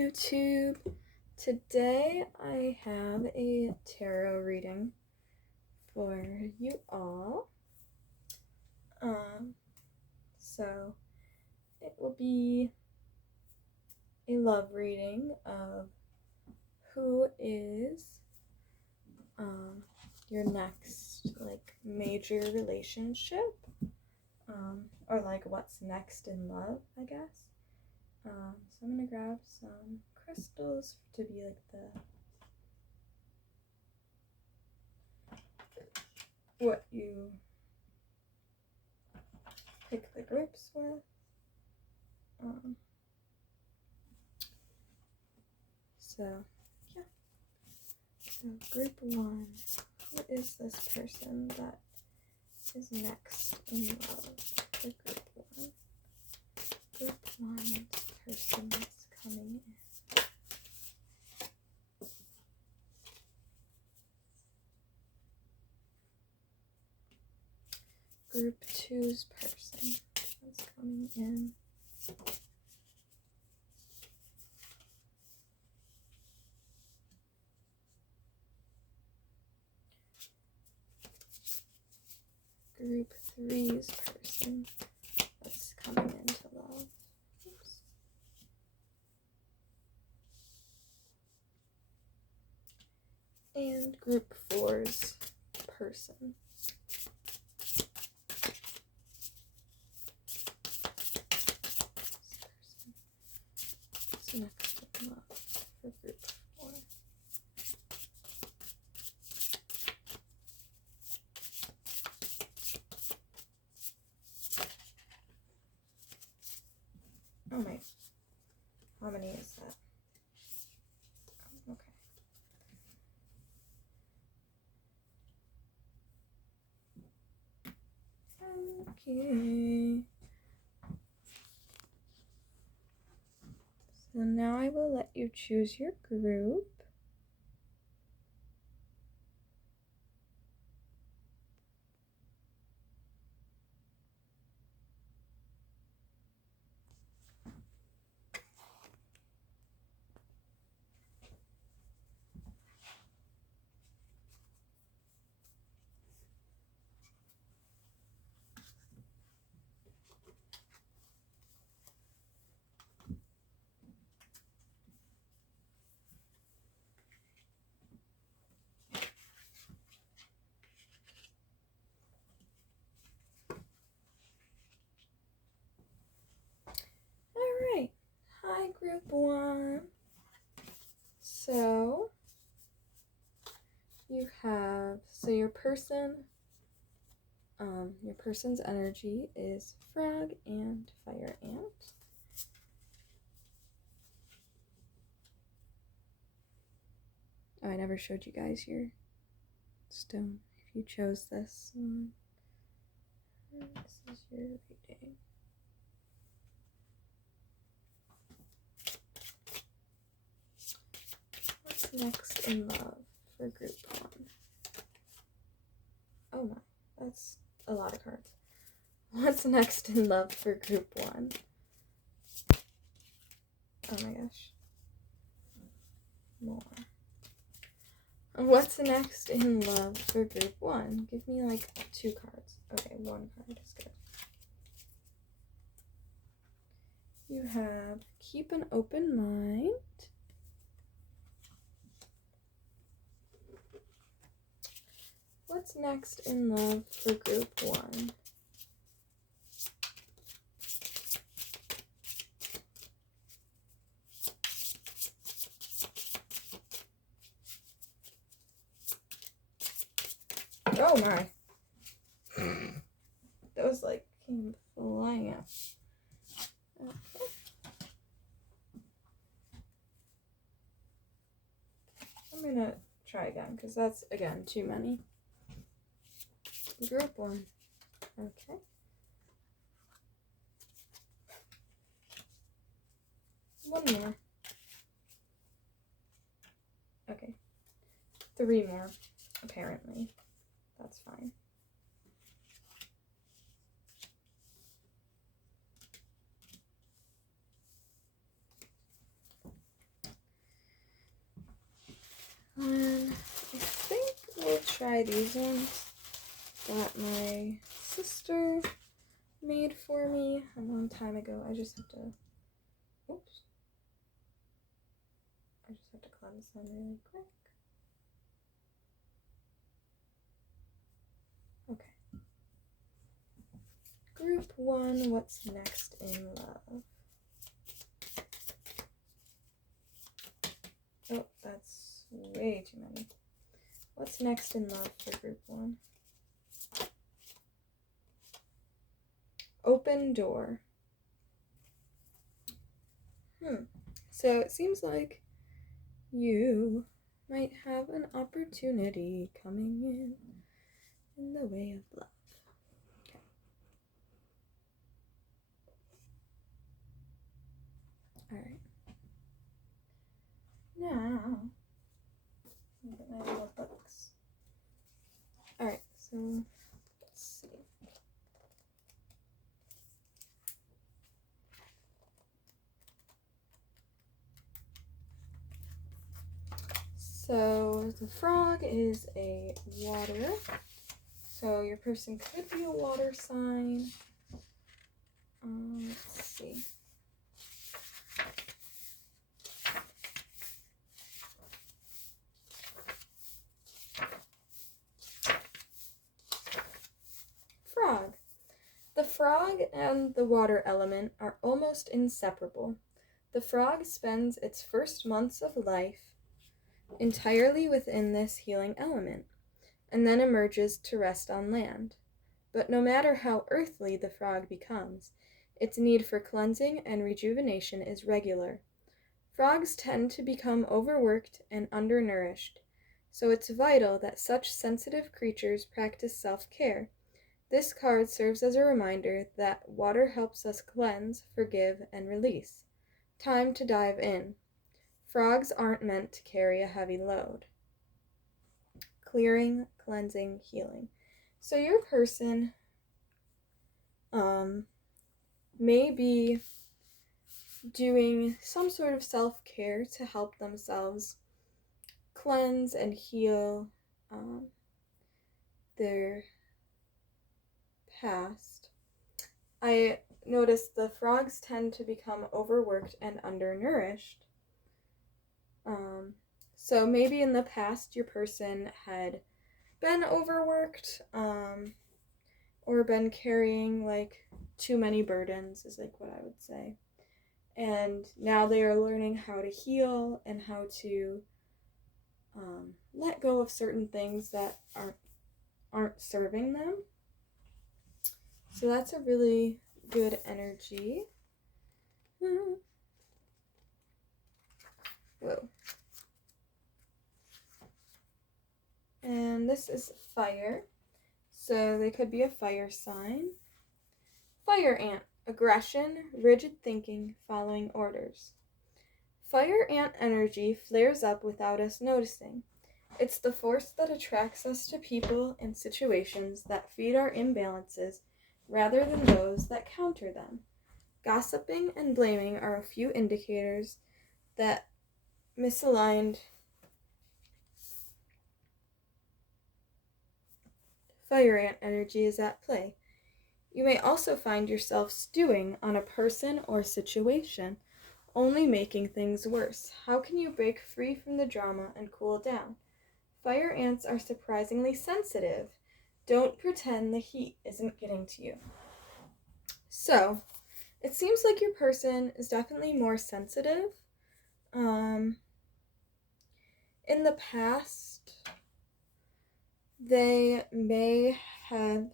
YouTube. Today I have a tarot reading for you all. So it will be a love reading of who is your next major relationship, or what's next in love, I guess. So I'm gonna grab some crystals to be what you pick the groups with. So group 1, who is this person that is next in love for group 1? Group 1's person that's coming in. Group 2's person that's coming in. Group 3's person that's coming into love. Oops. And group 4's person. Next in love for group 4. Oh my, how many is that? Okay. Okay. So now I will let you choose your group. Alright, hi group 1. So you have, your person's energy is frog and fire ant. Oh, I never showed you guys your stone. If you chose this one, this is your reading. What's next in love for group 1? Oh my, that's a lot of cards. What's next in love for group 1? Oh my gosh. More. What's next in love for group 1? Give me 2 cards. Okay, 1 card is good. You have keep an open mind. What's next in love for group 1? Oh my. Those came flying out. Okay. I'm gonna try again because that's again too many. Group 1. Okay. One more. Okay. 3 more, apparently. That's fine. And I think we'll try these ones that my sister made for me a long time ago. I just have to, oops. I just have to cleanse them really quick. Okay. Group 1, what's next in love? Oh, that's way too many. What's next in love for group 1? Open door. So it seems like you might have an opportunity coming in the way of love. Okay. Alright. Now, look at my little books. Alright, so let's see. So the frog is a water. So your person could be a water sign. Let's see. Frog. The frog and the water element are almost inseparable. The frog spends its first months of life entirely within this healing element, and then emerges to rest on land. But no matter how earthly the frog becomes, its need for cleansing and rejuvenation is regular. Frogs tend to become overworked and undernourished, so it's vital that such sensitive creatures practice self-care. This card serves as a reminder that water helps us cleanse, forgive, and release. Time to dive in. Frogs aren't meant to carry a heavy load. Clearing, cleansing, healing. So your person may be doing some sort of self-care to help themselves cleanse and heal their past. I noticed the frogs tend to become overworked and undernourished. So maybe in the past your person had been overworked, or been carrying like too many burdens is like what I would say. And now they are learning how to heal and how to let go of certain things that aren't serving them. So that's a really good energy. Whoa. And this is fire. So they could be a fire sign. Fire ant. Aggression, rigid thinking, following orders. Fire ant energy flares up without us noticing. It's the force that attracts us to people and situations that feed our imbalances rather than those that counter them. Gossiping and blaming are a few indicators that misaligned fire ant energy is at play. You may also find yourself stewing on a person or situation, only making things worse. How can you break free from the drama and cool down? Fire ants are surprisingly sensitive. Don't pretend the heat isn't getting to you. So, it seems like your person is definitely more sensitive. In the past, they may have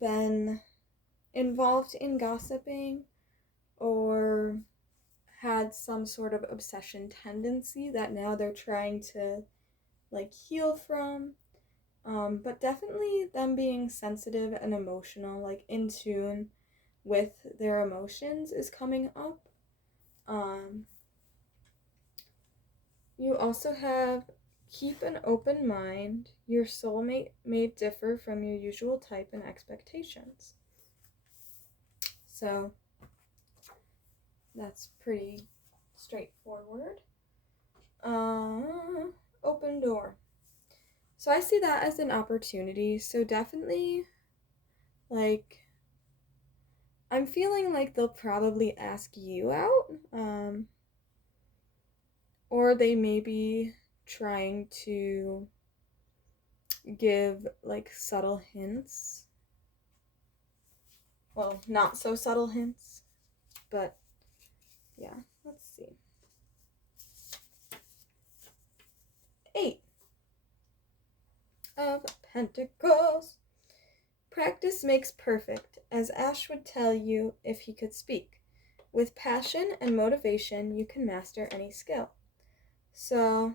been involved in gossiping or had some sort of obsession tendency that now they're trying to heal from. But definitely them being sensitive and emotional, in tune with their emotions is coming up. You also have keep an open mind. Your soulmate may differ from your usual type and expectations. So that's pretty straightforward. Open door. So I see that as an opportunity. So definitely, like, I'm feeling like they'll probably ask you out. Or they may be trying to give, like, subtle hints. Well, not so subtle hints. But, yeah, let's see. 8 of Pentacles. Practice makes perfect, as Ash would tell you if he could speak. With passion and motivation, you can master any skill. So,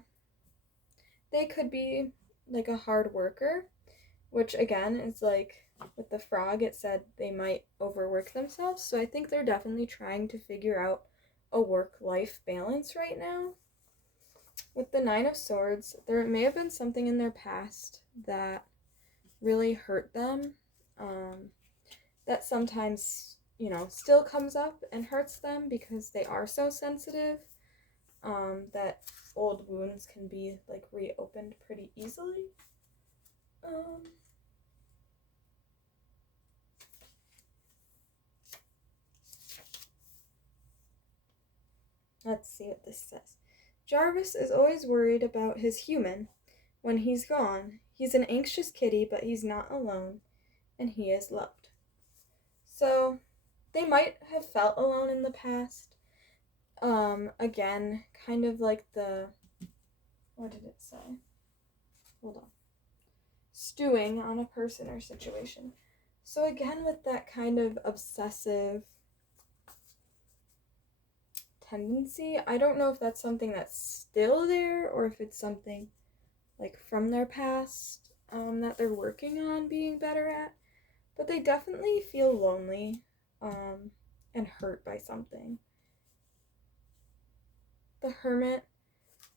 they could be like a hard worker, which again is like with the frog, it said they might overwork themselves. So I think they're definitely trying to figure out a work-life balance right now. With the 9 of Swords, there may have been something in their past that really hurt them, that sometimes, still comes up and hurts them because they are so sensitive, that old wounds can be, like, reopened pretty easily. Let's see what this says. Jarvis is always worried about his human. When he's gone, he's an anxious kitty, but he's not alone, and he is loved. So, they might have felt alone in the past. Again, kind of like what did it say? Hold on. Stewing on a person or situation. So again, with that kind of obsessive tendency, I don't know if that's something that's still there or if it's something like from their past, that they're working on being better at. But they definitely feel lonely, and hurt by something. The Hermit.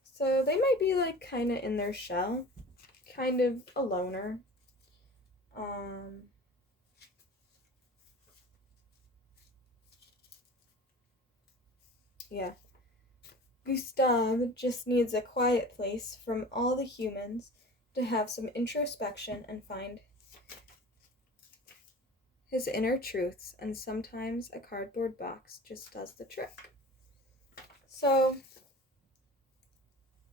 So they might be like kind of in their shell, kind of a loner. Yeah. Gustave just needs a quiet place from all the humans to have some introspection and find his inner truths, and sometimes a cardboard box just does the trick. So,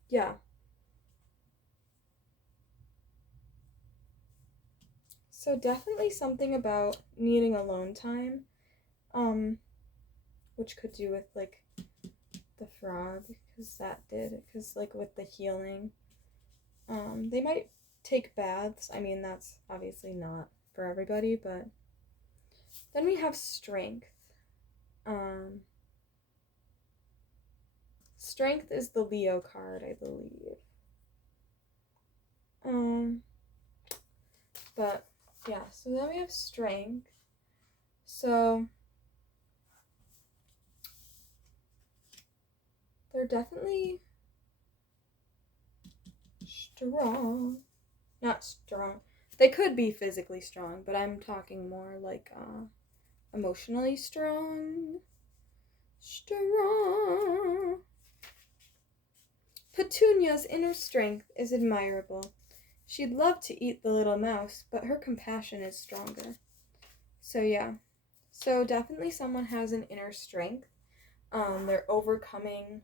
yeah. So definitely something about needing alone time, which could do with, like, the frog, because like with the healing, they might take baths. I mean, that's obviously not for everybody, but then we have strength. Strength is the Leo card, I believe. But yeah, so then we have strength. So they're definitely strong. Not strong. They could be physically strong, but I'm talking more like emotionally strong. Strong. Petunia's inner strength is admirable. She'd love to eat the little mouse, but her compassion is stronger. So yeah. So definitely someone has an inner strength. They're overcoming,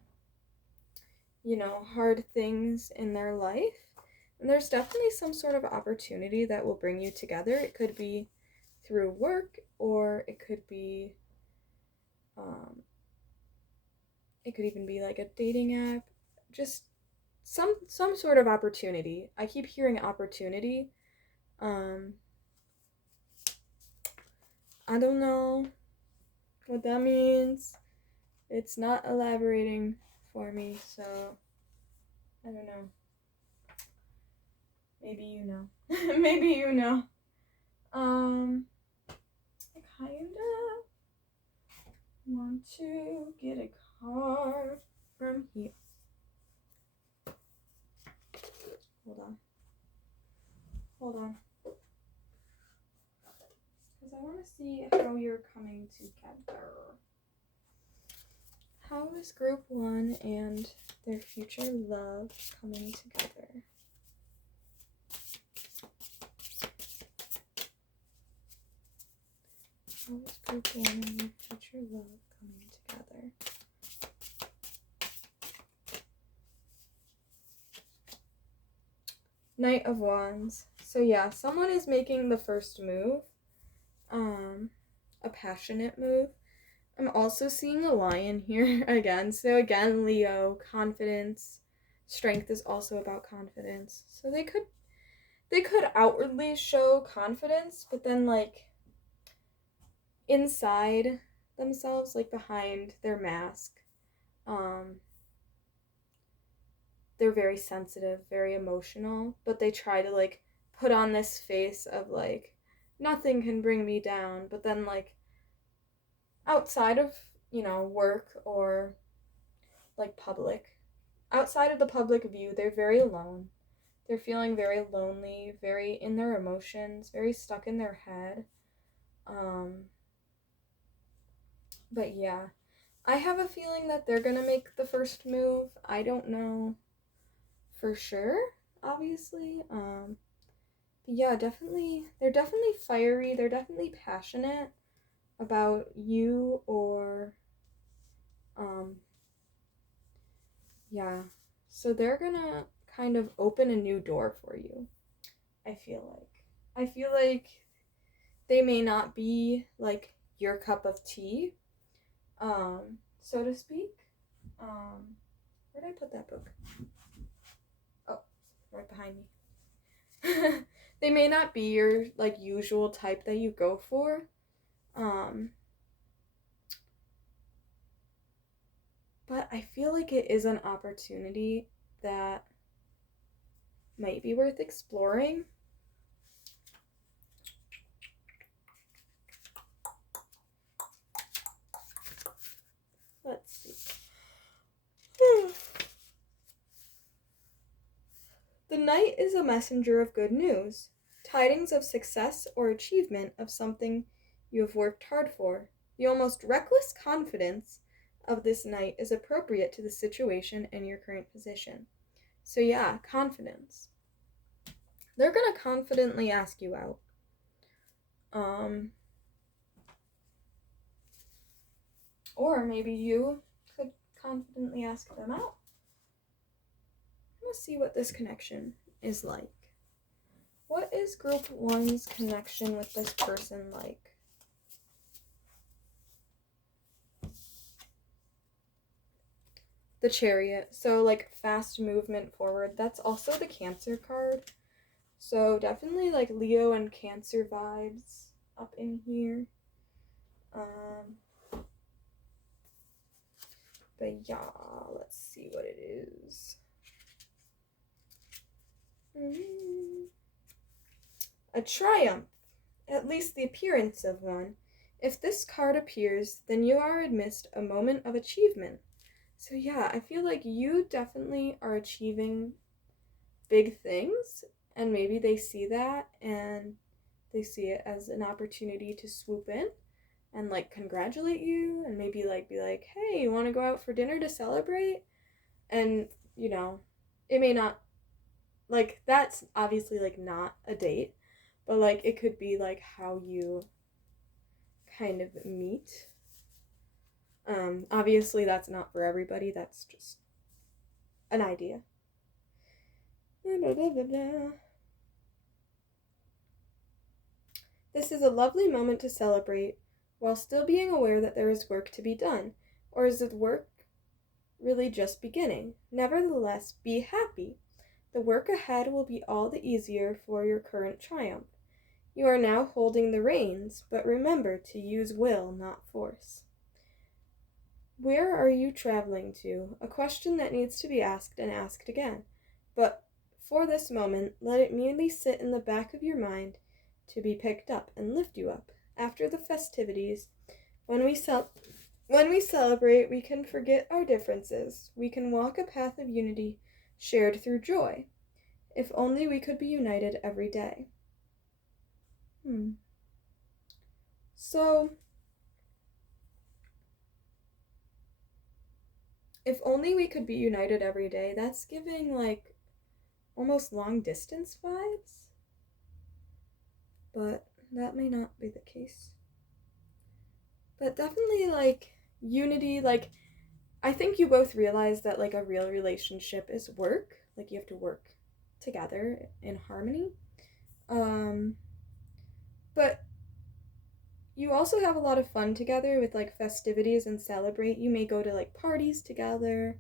hard things in their life. And there's definitely some sort of opportunity that will bring you together. It could be through work, or it could be, it could even be like a dating app. Just some sort of opportunity. I keep hearing opportunity. I don't know what that means. It's not elaborating for me, so I don't know. Maybe you know. Maybe you know. I kinda want to get a card from here. Hold on. Because I want to see how you're coming together. How is group 1 and their future love coming together? How is group 1 and their future love coming together? Knight of Wands. So yeah, someone is making the first move. A passionate move. I'm also seeing a lion here again. So again, Leo, confidence. Strength is also about confidence. So they could outwardly show confidence, but then like inside themselves, like behind their mask, they're very sensitive, very emotional, but they try to like put on this face of like nothing can bring me down, but then like outside of, work or like outside of the public view, they're very alone. They're feeling very lonely, very in their emotions, very stuck in their head. But yeah, I have a feeling that they're gonna make the first move. I don't know for sure, obviously. But yeah, they're definitely fiery. They're definitely passionate about you or, yeah. So they're gonna kind of open a new door for you, I feel like. I feel like they may not be like your cup of tea, so to speak. Where did I put that book? Oh, right behind me. They may not be your like usual type that you go for. But I feel like it is an opportunity that might be worth exploring. Let's see. The knight is a messenger of good news, tidings of success or achievement of something you have worked hard for. The almost reckless confidence of this knight is appropriate to the situation and your current position. So yeah, confidence. They're going to confidently ask you out. Or maybe you could confidently ask them out. Let's see what this connection is like. What is group 1's connection with this person like? The Chariot. So like fast movement forward. That's also the Cancer card. So definitely like Leo and Cancer vibes up in here. But yeah, let's see what it is. A triumph, at least the appearance of one. If this card appears, then you are amidst a moment of achievement. So yeah, I feel like you definitely are achieving big things, and maybe they see that and they see it as an opportunity to swoop in and like congratulate you and maybe like be like, hey, you want to go out for dinner to celebrate? And it may not, like, that's obviously like not a date, but like it could be like how you kind of meet. Obviously that's not for everybody, that's just an idea. This is a lovely moment to celebrate while still being aware that there is work to be done. Or is the work really just beginning? Nevertheless, be happy. The work ahead will be all the easier for your current triumph. You are now holding the reins, but remember to use will, not force. Where are you traveling to? A question that needs to be asked and asked again. But for this moment, let it merely sit in the back of your mind to be picked up and lift you up. After the festivities, when we celebrate, we can forget our differences. We can walk a path of unity shared through joy. If only we could be united every day. So, if only we could be united every day. That's giving like almost long distance vibes. But that may not be the case. But definitely like unity, like I think you both realize that like a real relationship is work. Like you have to work together in harmony. But you also have a lot of fun together with like festivities and celebrate. You may go to like parties together,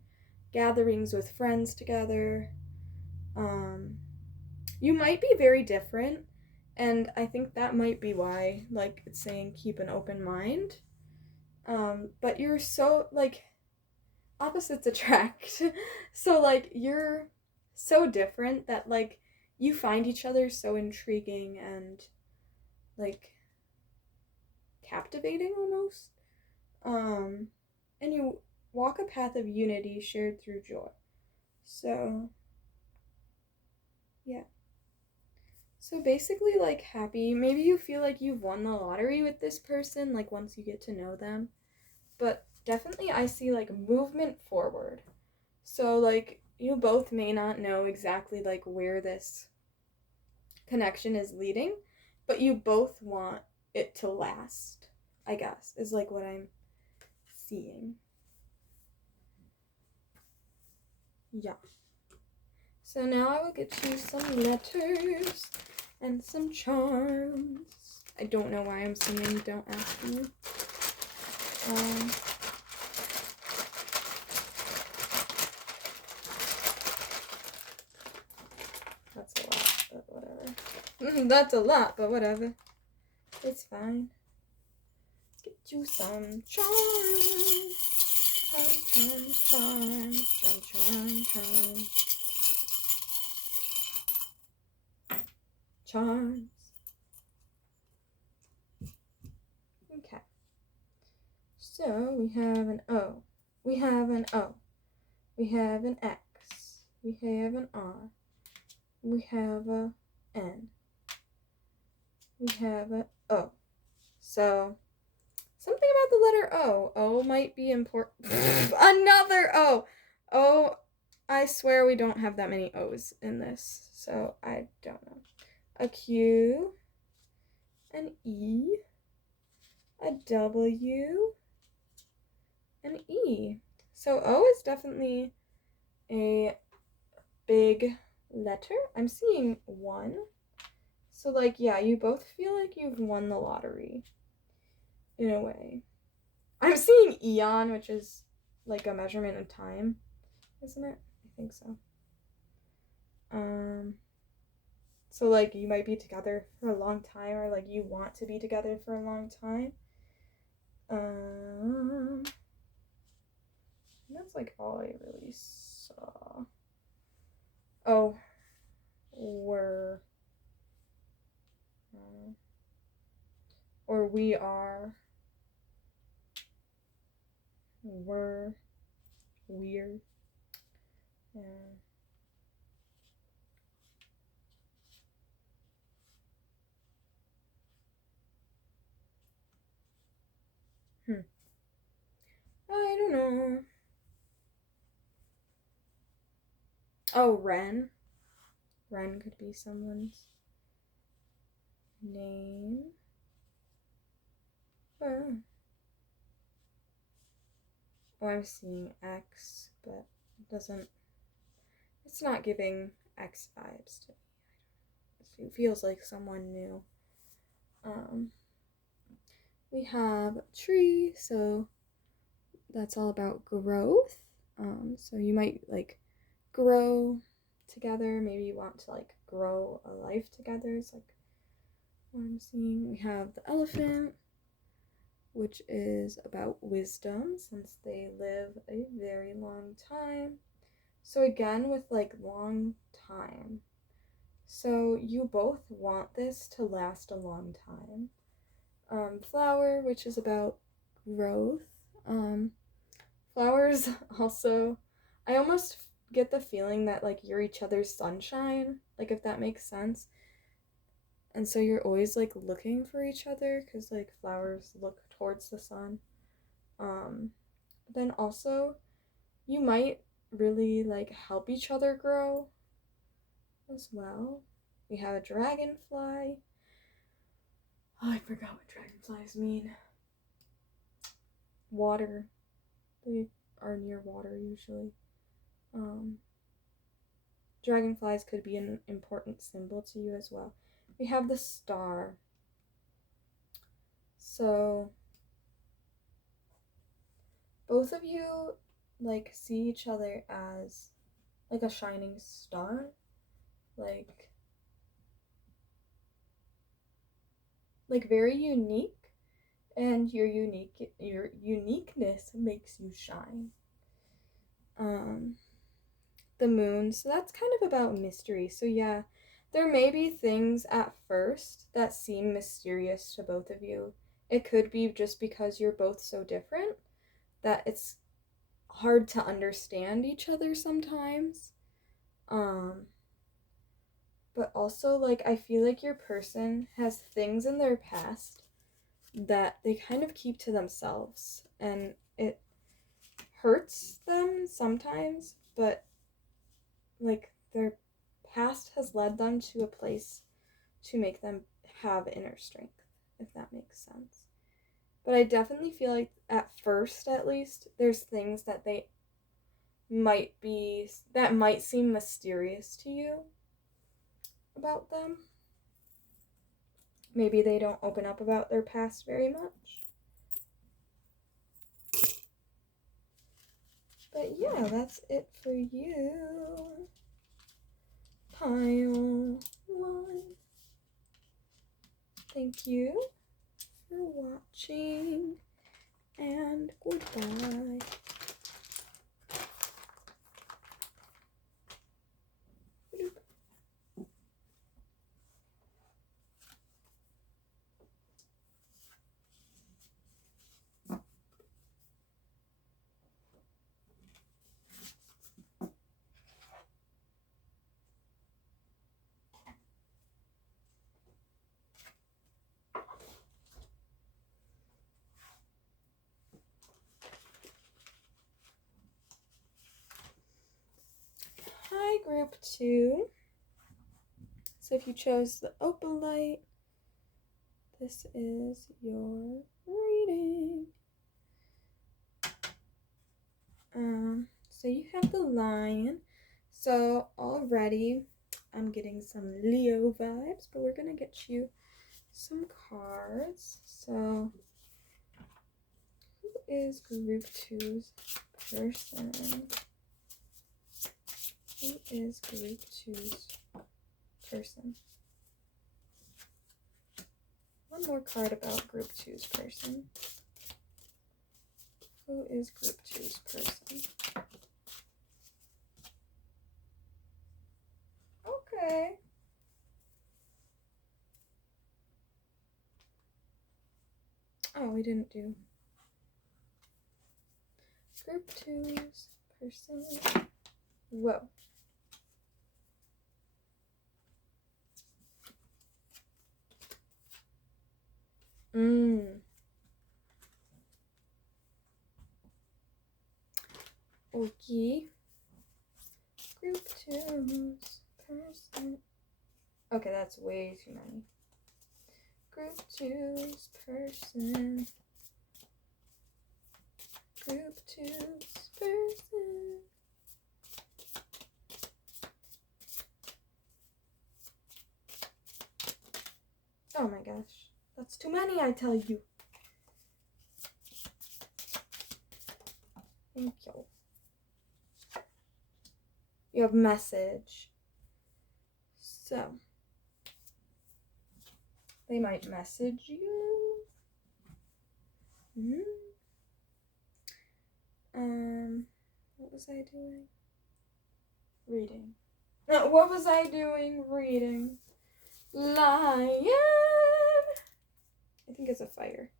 gatherings with friends together. You might be very different, and I think that might be why like it's saying keep an open mind. But you're so like opposites attract. So like you're so different that like you find each other so intriguing and like captivating almost. And you walk a path of unity shared through joy. So yeah. So basically like happy. Maybe you feel like you've won the lottery with this person like once you get to know them. But definitely I see like movement forward. So like you both may not know exactly like where this connection is leading, but you both want it to last, I guess, is like what I'm seeing. Yeah. So now I will get you some letters and some charms. I don't know why I'm singing, don't ask me. That's a lot, but whatever. That's a lot, but whatever. It's fine. Get you some charms. Charms. Okay. So we have an O. We have an O. We have an X. We have an R. We have a N. We have a O. So something about the letter O. O might be important. Another O. O. I swear we don't have that many O's in this, so I don't know. A Q. An E. A W. An E. So O is definitely a big letter. I'm seeing 1. So like, yeah, you both feel like you've won the lottery in a way. I'm seeing eon, which is like a measurement of time, isn't it? I think so. So like you might be together for a long time, or like you want to be together for a long time. That's like all I really saw. Oh, we're or we are. We're weird. Yeah. I don't know. Oh, Ren. Ren could be someone's name. Oh, I'm seeing X, but it doesn't. It's not giving X vibes to me. It feels like someone new. We have tree, so that's all about growth. So you might like grow together. Maybe you want to like grow a life together. It's like what I'm seeing. We have the elephant, which is about wisdom since they live a very long time. So again, with like long time. So you both want this to last a long time. Flower, which is about growth. Flowers also, I almost get the feeling that like you're each other's sunshine, like if that makes sense. And so you're always like looking for each other because like flowers look towards the sun. But then also you might really like help each other grow as well. We have a dragonfly. Oh, I forgot what dragonflies mean. Water. They are near water usually. Dragonflies could be an important symbol to you as well. We have the star. So both of you like see each other as like a shining star, like very unique, and your uniqueness makes you shine. The moon, so that's kind of about mystery. So yeah, there may be things at first that seem mysterious to both of you. It could be just because you're both so different that it's hard to understand each other sometimes. But also, like, I feel like your person has things in their past that they kind of keep to themselves, and it hurts them sometimes, but like their past has led them to a place to make them have inner strength, if that makes sense. But I definitely feel like at first, at least, there's things that might seem mysterious to you about them. Maybe they don't open up about their past very much. But yeah, that's it for you. Pile 1. Thank you for watching, and goodbye. Hi, group 2. So if you chose the opalite, this is your reading. So you have the lion. So already I'm getting some Leo vibes, but we're gonna get you some cards. So who is group 2's person? Who is group 2's person? One more card about group 2's person. Who is group 2's person? Okay. Oh, we didn't do group 2's person. Whoa. Okay. Group 2's person. Okay, that's way too many. Group 2's person. Group 2's person. Oh my gosh. That's too many, I tell you. Thank you. You have message. So, they might message you. What was I doing? Reading. No, what was I doing? Reading. Lion. I think it's a fire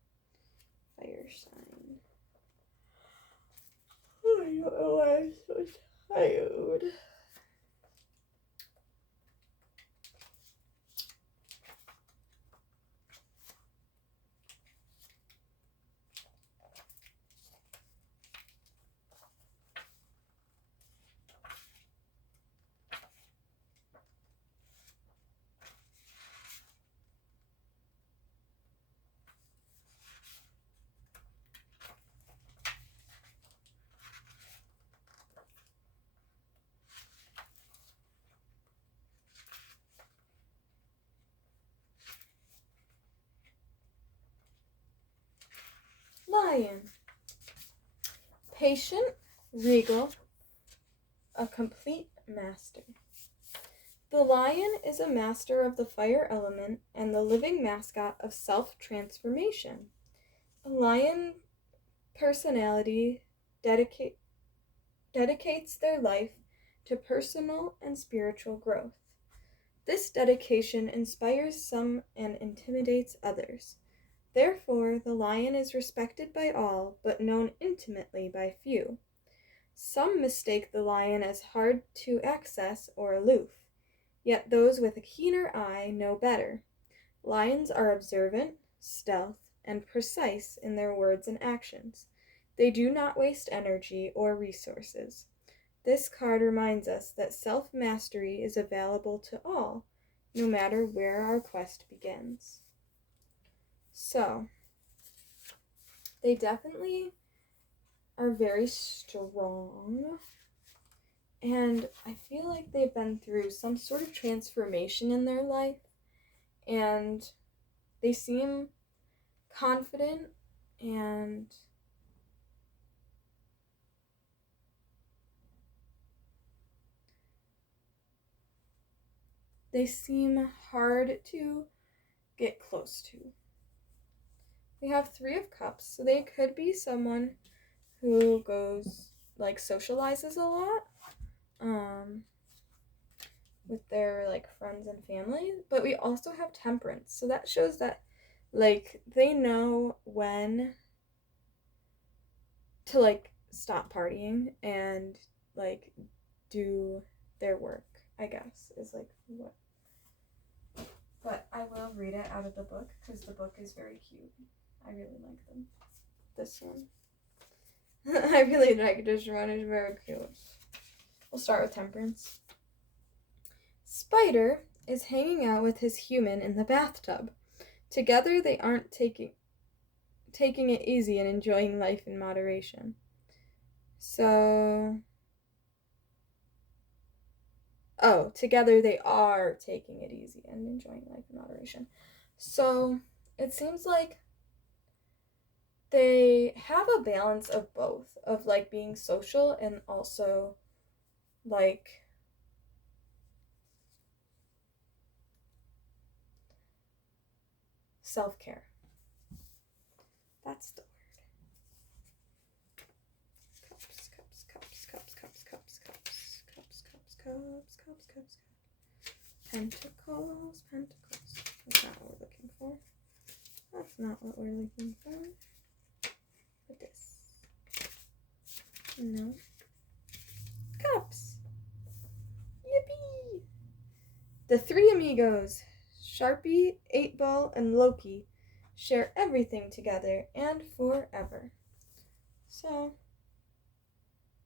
sign. Oh, I don't know why I'm so tired. Lion. Patient, regal, a complete master. The lion is a master of the fire element and the living mascot of self-transformation. A lion personality dedicates their life to personal and spiritual growth. This dedication inspires some and intimidates others. Therefore, the lion is respected by all, but known intimately by few. Some mistake the lion as hard to access or aloof, yet those with a keener eye know better. Lions are observant, stealth, and precise in their words and actions. They do not waste energy or resources. This card reminds us that self-mastery is available to all, no matter where our quest begins. So, they definitely are very strong, and I feel like they've been through some sort of transformation in their life, and they seem confident and they seem hard to get close to. We have 3 of Cups, so they could be someone who goes, socializes a lot, with their, friends and family. But we also have Temperance, so that shows that, they know when to, stop partying and, do their work, I guess, is, what. But I will read it out of the book, because the book is very cute. I really like them. This one. I really like this one. It's very cute. We'll start with Temperance. Spider is hanging out with his human in the bathtub. Together they aren't taking it easy and enjoying life in moderation. Together they are taking it easy and enjoying life in moderation. So, it seems like they have a balance of both, of, being social and also, self-care. That's the word. Cups, cups, cups, cups, cups, cups, cups, cups, cups, cups, cups, cups. Pentacles, pentacles. That's not what we're looking for. That's not what we're looking for. What this? No. Cups. Yippee! The 3 amigos, Sharpie, 8-Ball, and Loki, share everything together and forever. So,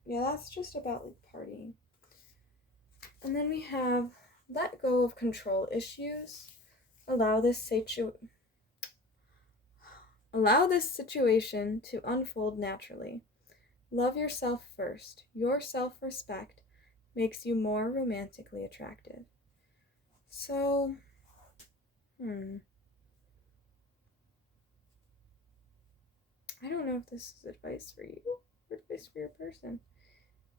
yeah, that's just about partying. And then we have let go of control issues. Allow this situation to unfold naturally. Love yourself first. Your self-respect makes you more romantically attractive. So, I don't know if this is advice for you or advice for your person.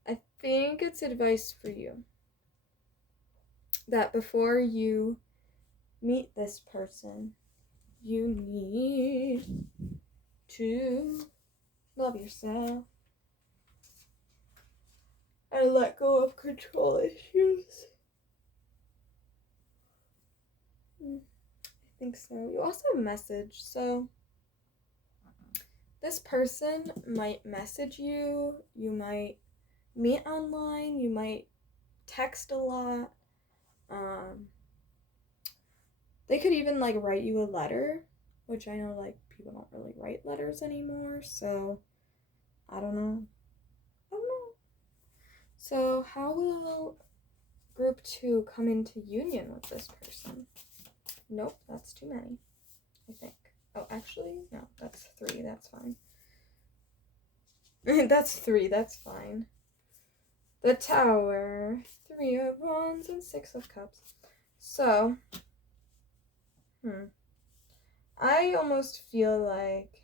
I think it's advice for you. That before you meet this person, you need to love yourself and let go of control issues. I think so. You also have a message, so this person might message you, you might meet online, you might text a lot. They could even write you a letter, which I know people don't really write letters anymore, so I don't know. So how will group 2 come into union with this person? Nope, that's too many, I think. Oh, actually, no, that's 3, that's fine. That's 3, that's fine. The Tower, 3 of Wands and 6 of Cups. So, I almost feel like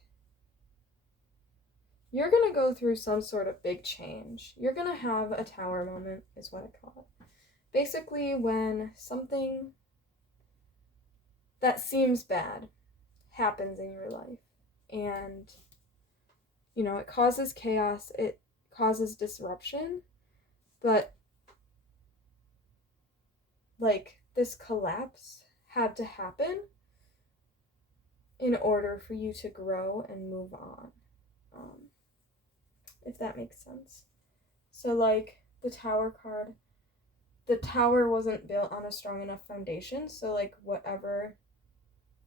you're going to go through some sort of big change. You're going to have a tower moment, is what I call it. Basically, when something that seems bad happens in your life, and, you know, it causes chaos, it causes disruption, but, like, this collapse had to happen in order for you to grow and move on, if that makes sense. So, like, the tower card, the tower wasn't built on a strong enough foundation, so, like, whatever,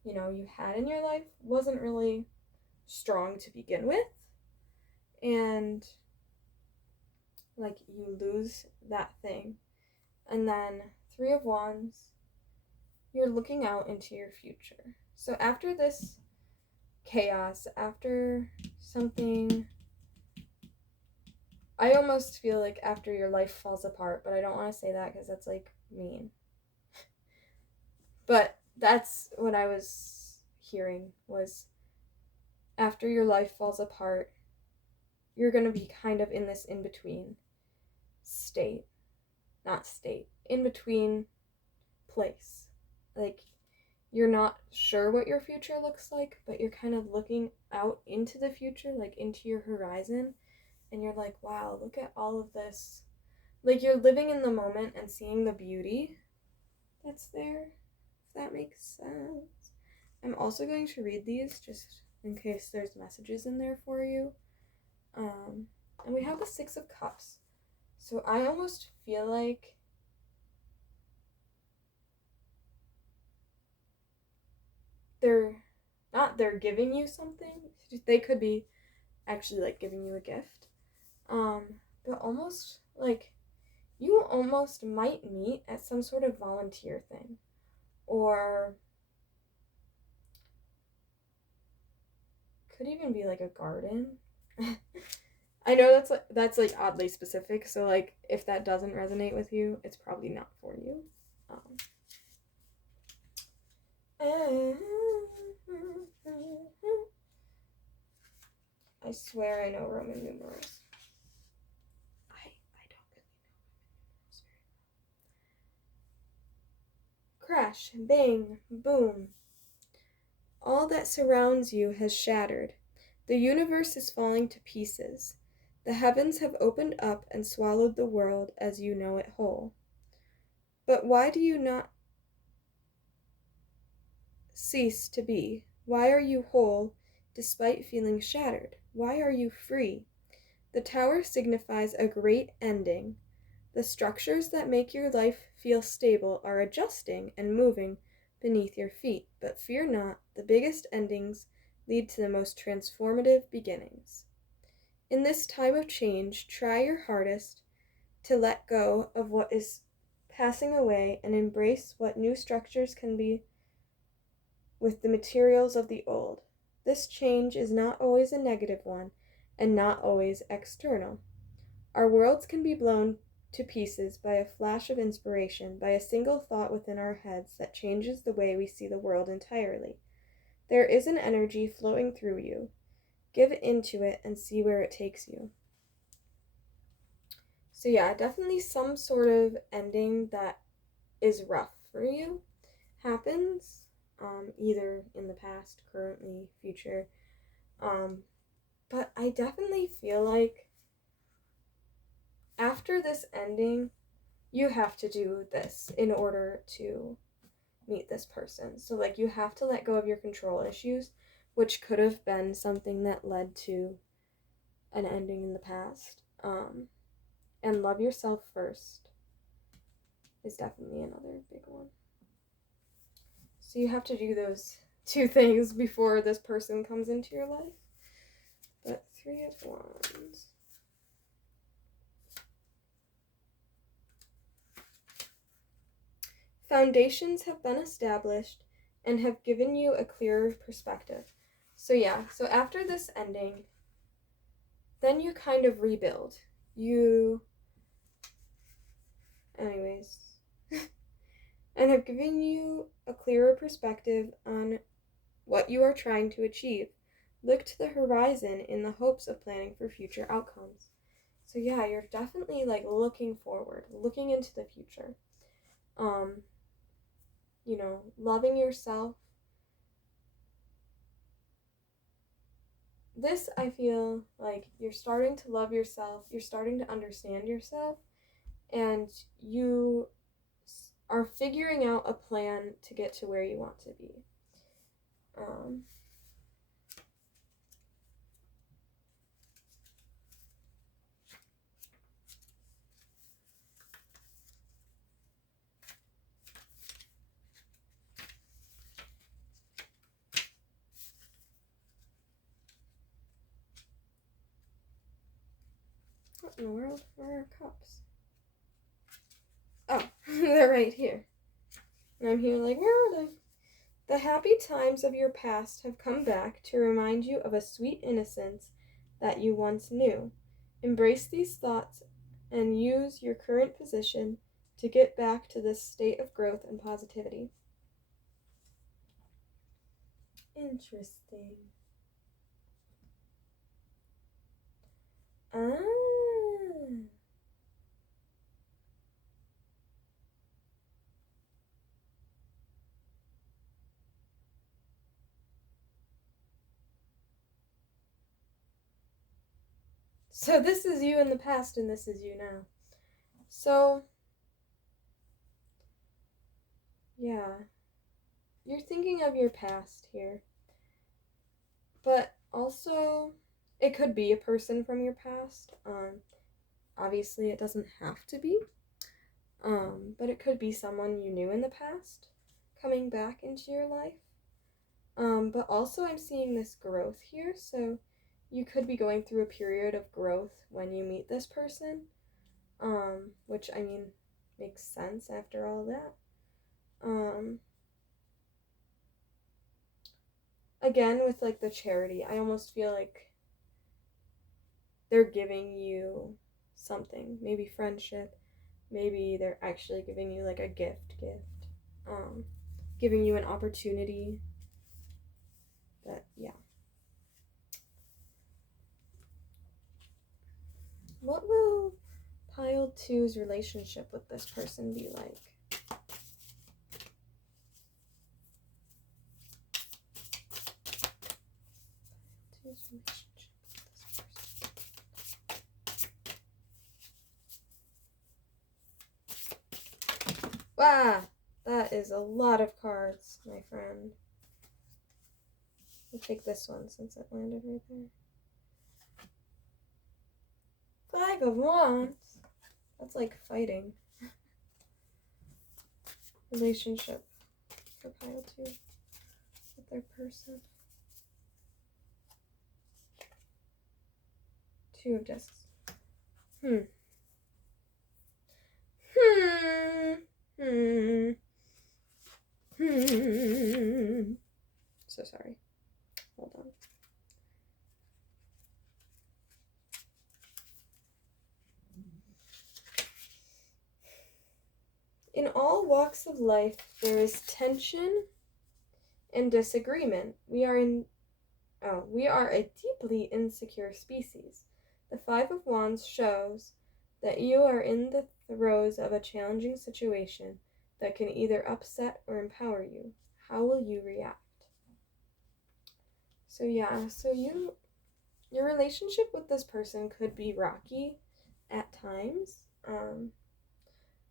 you know, you had in your life wasn't really strong to begin with, and, like, you lose that thing. And then Three of Wands, you're looking out into your future. So after this chaos, after something, I almost feel like after your life falls apart, but I don't want to say that because that's, like, mean. But that's what I was hearing, was after your life falls apart, you're going to be kind of in this in-between state. Not state. In-between place. Like, you're not sure what your future looks like, but you're kind of looking out into the future, like into your horizon, and you're like, wow, look at all of this. Like, you're living in the moment and seeing the beauty that's there, if that makes sense. I'm also going to read these just in case there's messages in there for you. And we have the Six of Cups. So I almost feel like they're giving you something. They could be actually, like, giving you a gift. But almost like you almost might meet at some sort of volunteer thing, or could even be like a garden. I know that's like oddly specific, so, like, if that doesn't resonate with you, it's probably not for you. I swear I know Roman numerals. I don't really know Roman numerals very well. Crash, bang, boom. All that surrounds you has shattered. The universe is falling to pieces. The heavens have opened up and swallowed the world as you know it whole. But why do you not cease to be? Why are you whole despite feeling shattered? Why are you free? The tower signifies a great ending. The structures that make your life feel stable are adjusting and moving beneath your feet, but fear not, the biggest endings lead to the most transformative beginnings. In this time of change, try your hardest to let go of what is passing away and embrace what new structures can be with the materials of the old. This change is not always a negative one and not always external. Our worlds can be blown to pieces by a flash of inspiration, by a single thought within our heads that changes the way we see the world entirely. There is an energy flowing through you. Give into it and see where it takes you. So yeah, definitely some sort of ending that is rough for you happens, either in the past, currently, future. But I definitely feel like after this ending, you have to do this in order to meet this person. So, like, you have to let go of your control issues, which could have been something that led to an ending in the past. And love yourself first is definitely another big one. So you have to do those two things before this person comes into your life. But Three of Wands. Foundations have been established and have given you a clearer perspective. So yeah, so after this ending, then you kind of rebuild. Anyways. And have given you a clearer perspective on what you are trying to achieve. Look to the horizon in the hopes of planning for future outcomes. So yeah, you're definitely like looking forward, looking into the future. You know, loving yourself. This, I feel like you're starting to love yourself, you're starting to understand yourself, and you are figuring out a plan to get to where you want to be. What in the world? Where are cups? Oh, they're right here. And I'm here like, where are they? The happy times of your past have come back to remind you of a sweet innocence that you once knew. Embrace these thoughts and use your current position to get back to this state of growth and positivity. Interesting. Ah. So this is you in the past and this is you now. So, yeah. You're thinking of your past here. But also, it could be a person from your past. Obviously, it doesn't have to be. But it could be someone you knew in the past coming back into your life. But also, I'm seeing this growth here. So, you could be going through a period of growth when you meet this person. Which, I mean, makes sense after all that. Again, with like the charity, I almost feel like they're giving you something, maybe friendship, maybe they're actually giving you like a gift, giving you an opportunity. But yeah. What will pile 2's relationship with this person be like? Wow, that is a lot of cards, my friend. I'll take this one since it landed right there. 5 of Wands. That's like fighting. Relationship for pile 2 with their person. 2 of Discs. So sorry. Hold on. In all walks of life, there is tension and disagreement. We are a deeply insecure species. The 5 of Wands shows that you are in the throes of a challenging situation that can either upset or empower you. How will you react? So yeah, your relationship with this person could be rocky at times,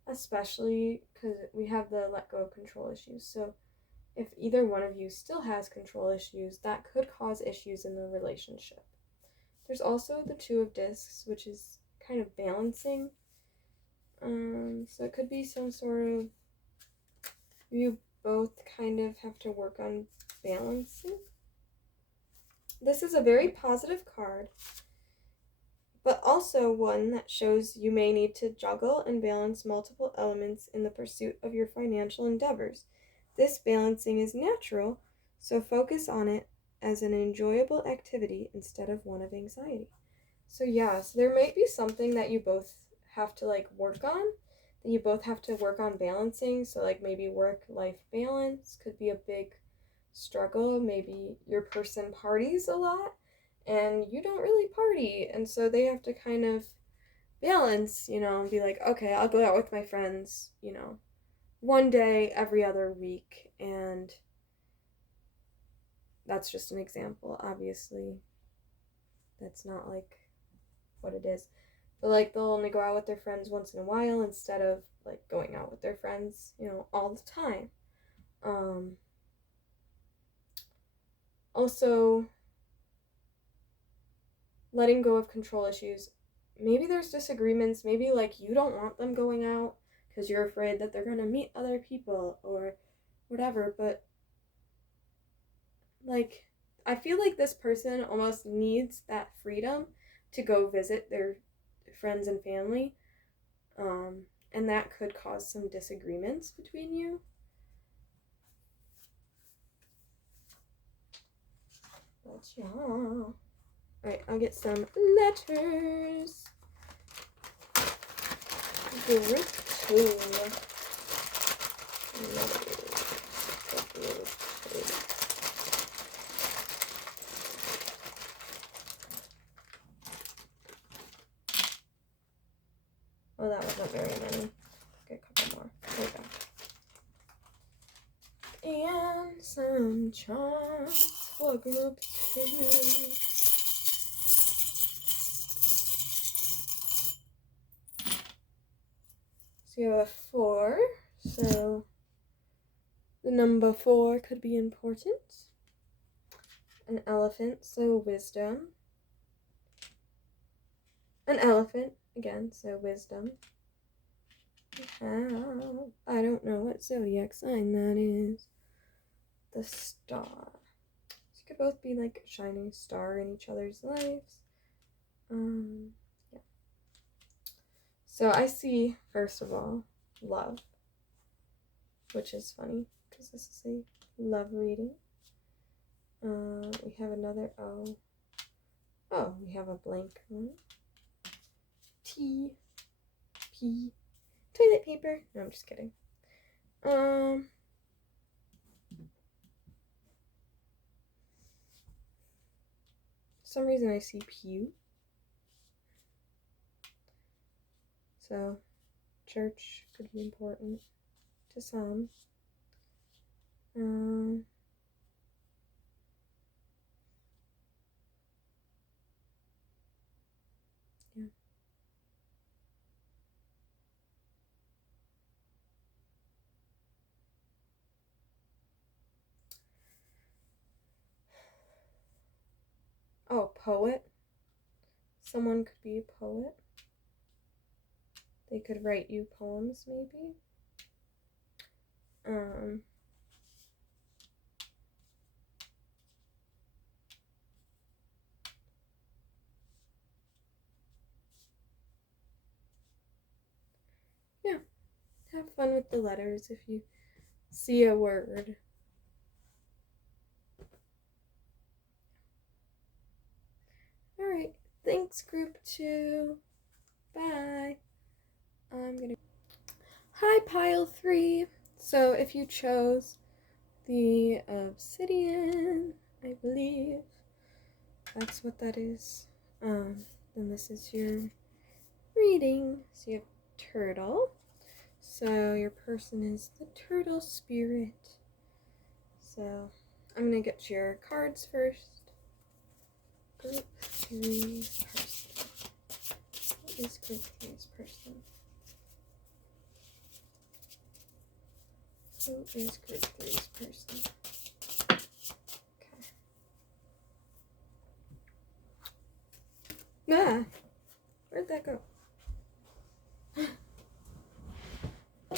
especially because we have the let go of control issues. So if either one of you still has control issues, that could cause issues in the relationship. There's also the 2 of Discs, which is kind of balancing. So it could be some sort of, you both kind of have to work on balancing. This is a very positive card, but also one that shows you may need to juggle and balance multiple elements in the pursuit of your financial endeavors. This balancing is natural, so focus on it as an enjoyable activity instead of one of anxiety. So yeah, so there might be something that you both have to like work on, that you both have to work on balancing. So like maybe work-life balance could be a big struggle. Maybe your person parties a lot and you don't really party, and so they have to kind of balance, and be like, okay, I'll go out with my friends, one day every other week. And that's just an example. Obviously, that's not like what it is. But like they'll only go out with their friends once in a while instead of like going out with their friends, all the time. Also, letting go of control issues. Maybe there's disagreements. Maybe like you don't want them going out because you're afraid that they're going to meet other people or whatever. But like, I feel like this person almost needs that freedom to go visit their friends and family. And that could cause some disagreements between you. But yeah. Alright, I'll get some letters. Group 2. Oh, that wasn't very many. Get a couple more. There we go. And some charms for group 2. So you have a 4. So the number 4 could be important. An elephant, so wisdom. An elephant, again, so wisdom. I don't know what zodiac sign that is. The star. So you could both be like a shining star in each other's lives. Yeah. So I see, first of all, love, which is funny because this is a love reading. We have another O. Oh, we have a blank one. T. P. Toilet paper. No, I'm just kidding. For some reason I see pew. So, church could be important to some. Yeah. Oh, poet. Someone could be a poet. They could write you poems, maybe. Yeah. Have fun with the letters if you see a word. Alright. Thanks, group 2. Bye. Hi, pile 3. So if you chose the obsidian, I believe that's what that is, then this is your reading. So you have turtle. So your person is the turtle spirit. So I'm going to get your cards first. Group 3's person. What is group 3's person? Who is group 3's person? Okay. Ah! Where'd that go?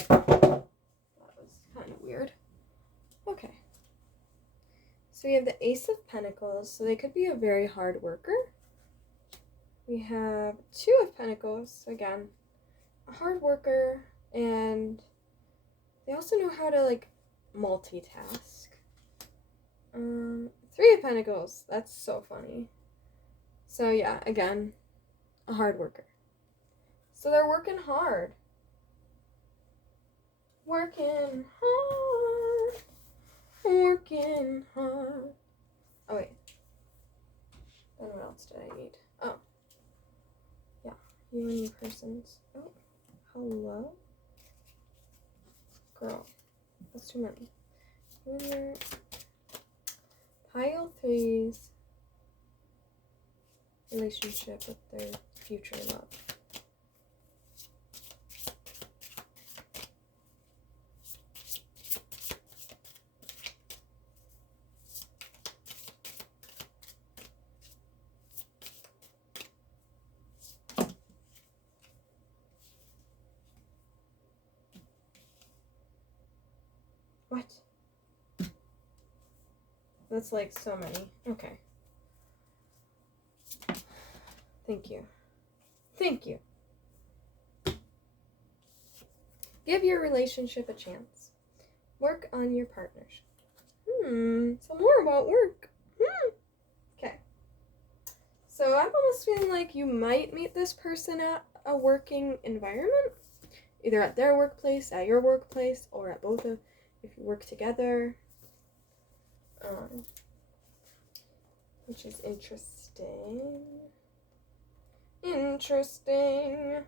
That was kind of weird. Okay. So we have the Ace of Pentacles, so they could be a very hard worker. We have 2 of Pentacles, again, a hard worker, and they also know how to, like, multitask. 3 of Pentacles, that's so funny. So yeah, again, a hard worker. So they're working hard. Working hard. Working person's... Oh, hello? Girl, that's too many. Winner. Pile 3's relationship with their future love. What? That's like so many. Okay. Thank you. Thank you. Give your relationship a chance. Work on your partnership. So more about work. Okay. So I'm almost feeling like you might meet this person at a working environment. Either at their workplace, at your workplace, or at both of, if you work together. Which is interesting. Interesting.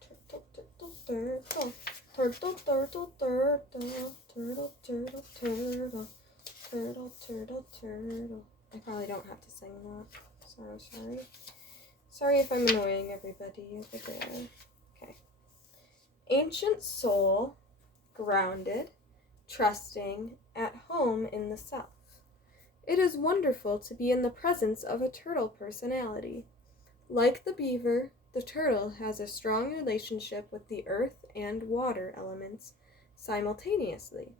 Turtle, turtle, turtle, turtle, turtle, turtle, turtle, turtle, turtle, turtle, turtle. I probably don't have to sing that. Sorry. Sorry if I'm annoying everybody over there. Okay. Ancient soul, grounded, trusting, at home in the self. It is wonderful to be in the presence of a turtle personality. Like the beaver, the turtle has a strong relationship with the earth and water elements simultaneously.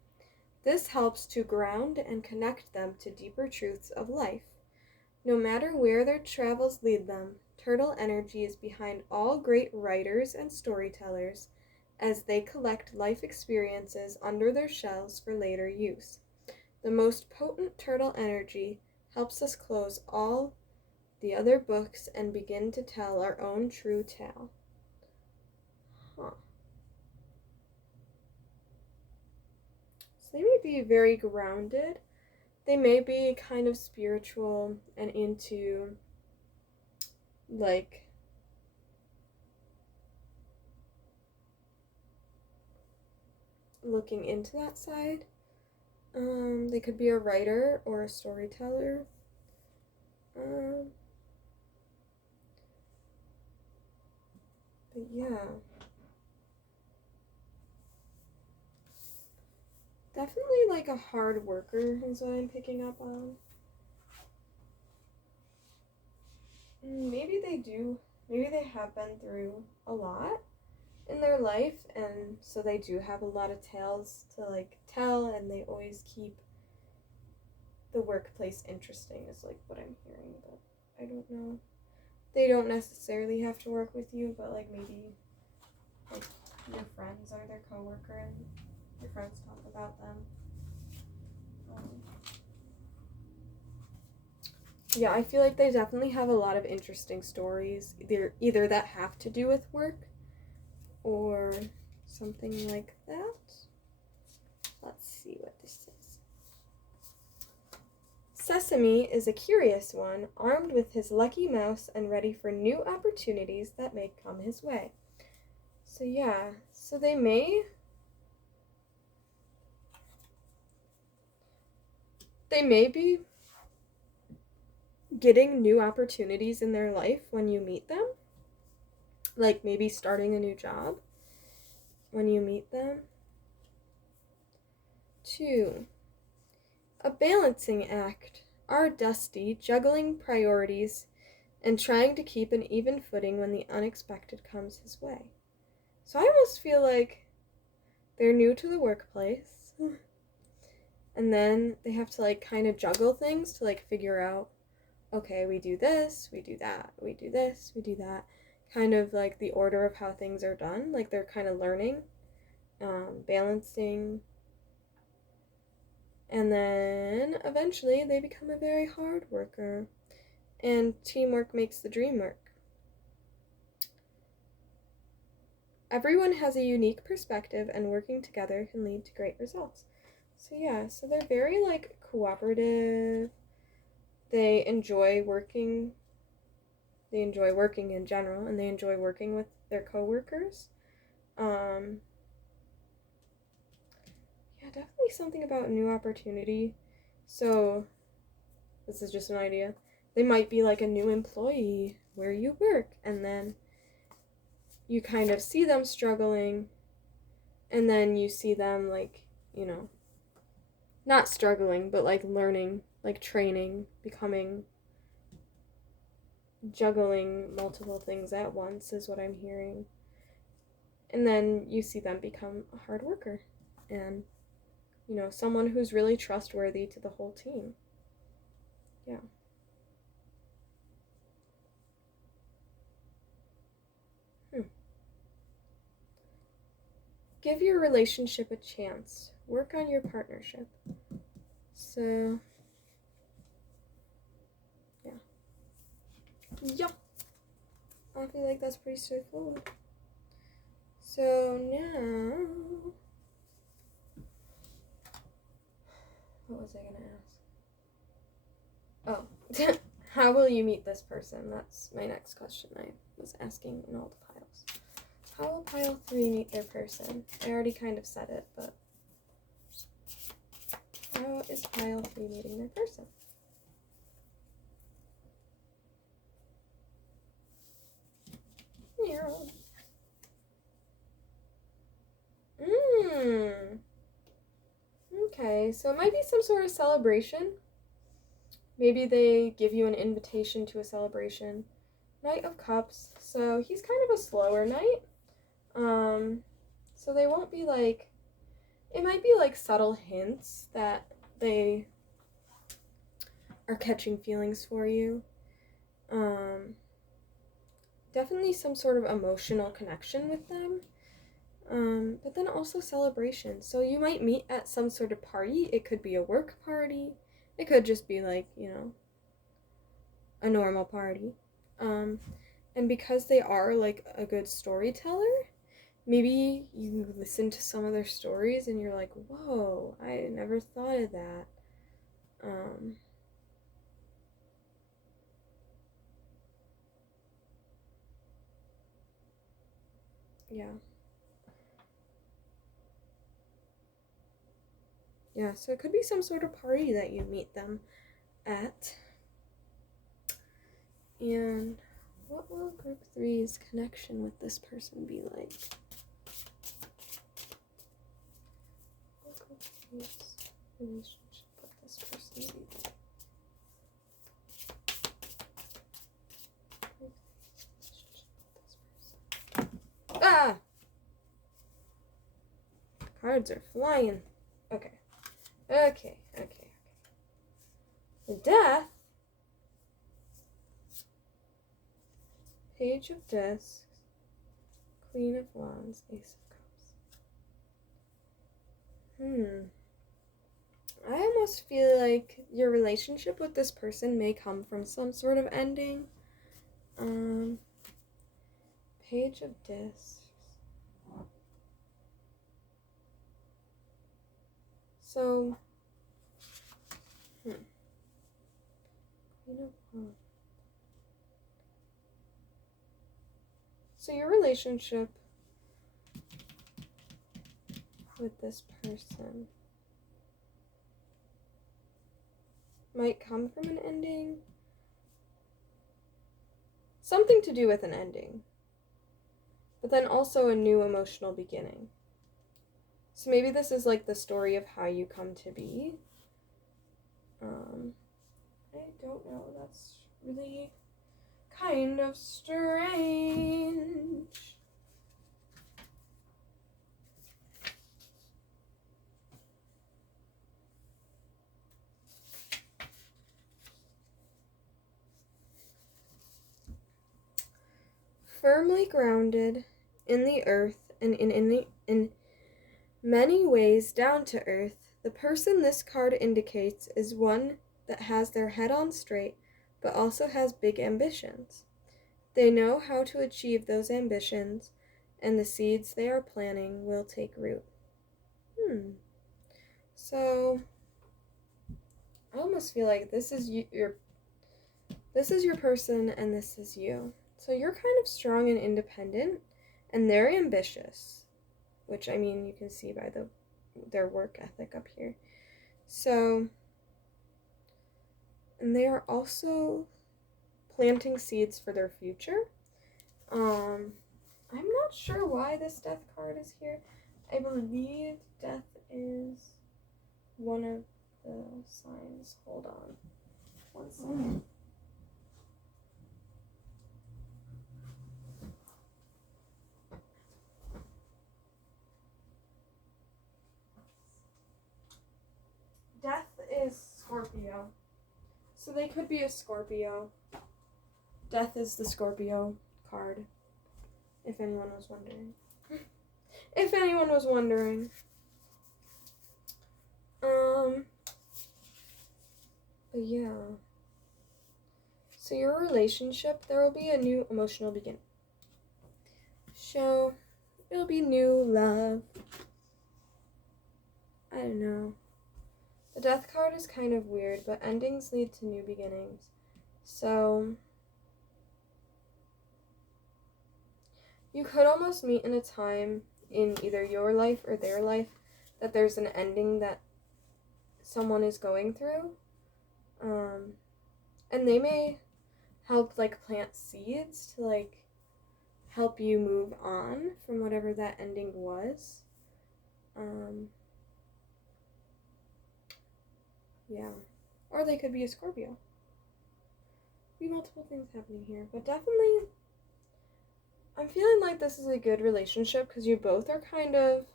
This helps to ground and connect them to deeper truths of life. No matter where their travels lead them, turtle energy is behind all great writers and storytellers as they collect life experiences under their shells for later use. The most potent turtle energy helps us close all the other books and begin to tell our own true tale. So they may be very grounded. They may be kind of spiritual and into, like, looking into that side. They could be a writer or a storyteller. But yeah. Definitely like a hard worker is what I'm picking up on. Maybe they have been through a lot in their life, and so they do have a lot of tales to like tell, and they always keep the workplace interesting is like what I'm hearing, but I don't know. They don't necessarily have to work with you, but like maybe like your friends are their coworker and your friends talk about them. Yeah, I feel like they definitely have a lot of interesting stories, either that have to do with work or something like that. Let's see what this is. Sesame is a curious one, armed with his lucky mouse and ready for new opportunities that may come his way. So yeah, so they may be getting new opportunities in their life when you meet them. Like maybe starting a new job when you meet them. 2. A balancing act. Our Dusty juggling priorities and trying to keep an even footing when the unexpected comes his way. So I almost feel like they're new to the workplace. And then they have to like kind of juggle things to like figure out, okay, we do this, we do that, we do this, we do that. Kind of like the order of how things are done. Like they're kind of learning, balancing. And then eventually they become a very hard worker. And teamwork makes the dream work. Everyone has a unique perspective and working together can lead to great results. So yeah, so they're very like cooperative. They enjoy working They enjoy working in general, and they enjoy working with their coworkers. Yeah, definitely something about a new opportunity. So, this is just an idea. They might be like a new employee where you work, and then you kind of see them struggling, and then you see them like, you know, not struggling, but like learning, like training, becoming, juggling multiple things at once is what I'm hearing. And then you see them become a hard worker and, you know, someone who's really trustworthy to the whole team. Yeah. Give your relationship a chance. Work on your partnership. So, yeah. Yeah. I feel like that's pretty straightforward. So now, what was I gonna ask? Oh, how will you meet this person? That's my next question I was asking in all the piles. How will pile 3 meet their person? I already kind of said it, but how is pile 3 meeting their person? Yeah. Okay, so it might be some sort of celebration. Maybe they give you an invitation to a celebration. Knight of Cups. So he's kind of a slower knight. So they won't be like, it might be like subtle hints that they are catching feelings for you. Definitely some sort of emotional connection with them. But then also celebration. So you might meet at some sort of party. It could be a work party. It could just be like, you know, a normal party. And because they are like a good storyteller, maybe you listen to some of their stories and you're like, whoa, I never thought of that. Yeah. Yeah, so it could be some sort of party that you meet them at. And what will group 3's connection with this person be like? What will group 3's relationship with this person be like? Group 3's relationship with this person. Ah! Cards are flying. Okay. The Death. Page of Discs. Queen of Wands. Ace of Cups. I almost feel like your relationship with this person may come from some sort of ending. Page of Discs. So, Queen of Wands. So your relationship with this person might come from an ending. Something to do with an ending. But then also a new emotional beginning. So maybe this is like the story of how you come to be. I don't know. That's really kind of strange. Firmly grounded in the earth and in many ways down to earth, the person this card indicates is one that has their head on straight, but also has big ambitions. They know how to achieve those ambitions, and the seeds they are planting will take root. So, I almost feel like this is your this is your person and this is you. So you're kind of strong and independent, and they're ambitious, which, I mean, you can see by their work ethic up here. So, and they are also planting seeds for their future. I'm not sure why this death card is here. I believe death is one of the signs. Hold on. 1 second. Death is Scorpio. So they could be a Scorpio. Death is the Scorpio card. If anyone was wondering. If anyone was wondering. But yeah. So your relationship, there will be a new emotional beginning. So it'll be new love. I don't know. The death card is kind of weird, but endings lead to new beginnings. So you could almost meet in a time in either your life or their life that there's an ending that someone is going through. And they may help, like, plant seeds to, like, help you move on from whatever that ending was. Yeah. Or they could be a Scorpio. Be multiple things happening here. But definitely, I'm feeling like this is a good relationship because you both are kind of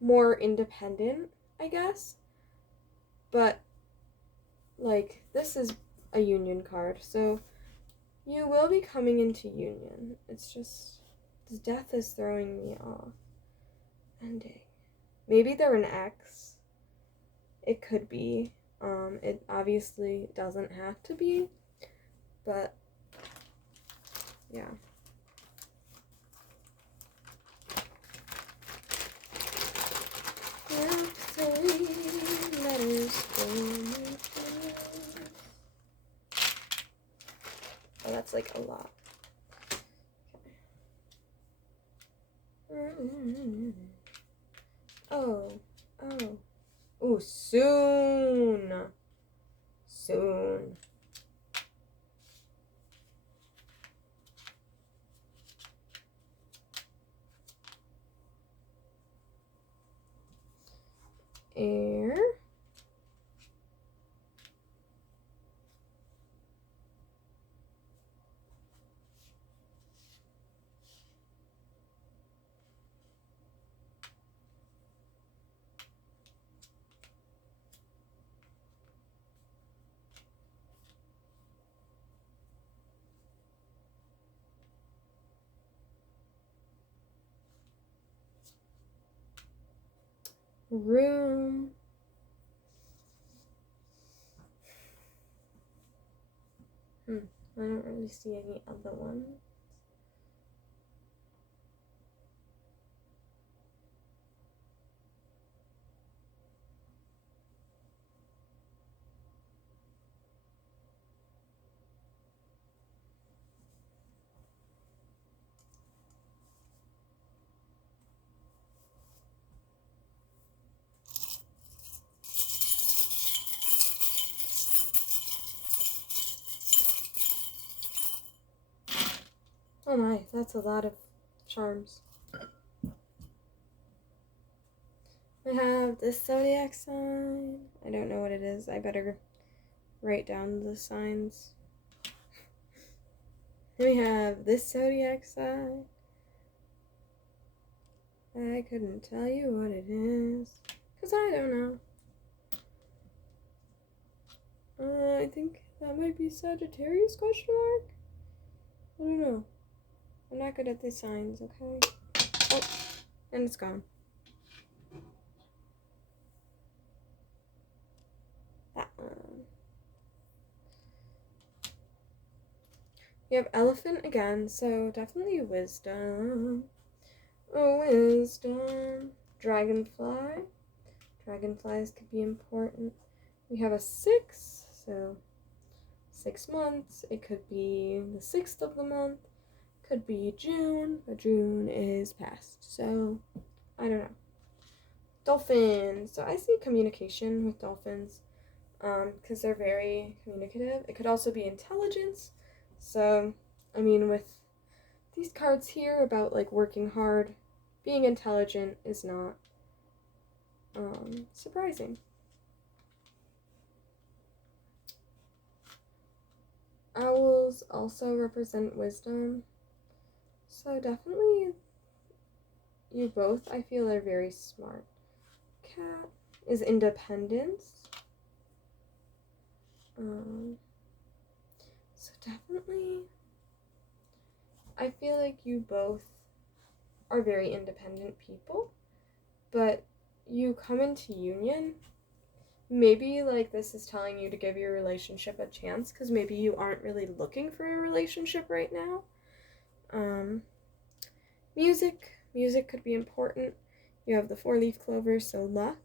more independent, I guess. But, like, this is a union card, so you will be coming into union. It's just, this death is throwing me off. Ending. Maybe they're an ex. It could be. It obviously doesn't have to be, but yeah. Three letters for me. Oh, that's like a lot. Okay. Oh. Ooh, soon. Air. Room. I don't really see any other ones. Oh my, that's a lot of charms. I have this zodiac sign. I don't know what it is. I better write down the signs. Then we have this zodiac sign. I couldn't tell you what it is, because I don't know. I think that might be Sagittarius, question mark? I don't know. I'm not good at these signs, okay? Oh, and it's gone. That one. You have elephant again, so definitely wisdom. Oh, wisdom. Dragonfly. Dragonflies could be important. We have a 6, so 6 months. It could be the 6th of the month. Could be June, but June is past. So, I don't know. Dolphins. So I see communication with dolphins because they're very communicative. It could also be intelligence. So, I mean, with these cards here about like working hard, being intelligent is not surprising. Owls also represent wisdom. So definitely you both, I feel, are very smart. Cat is independence. So definitely I feel like you both are very independent people, but you come into union. Maybe like this is telling you to give your relationship a chance because maybe you aren't really looking for a relationship right now. Music could be important. You have the 4-leaf clover, so luck.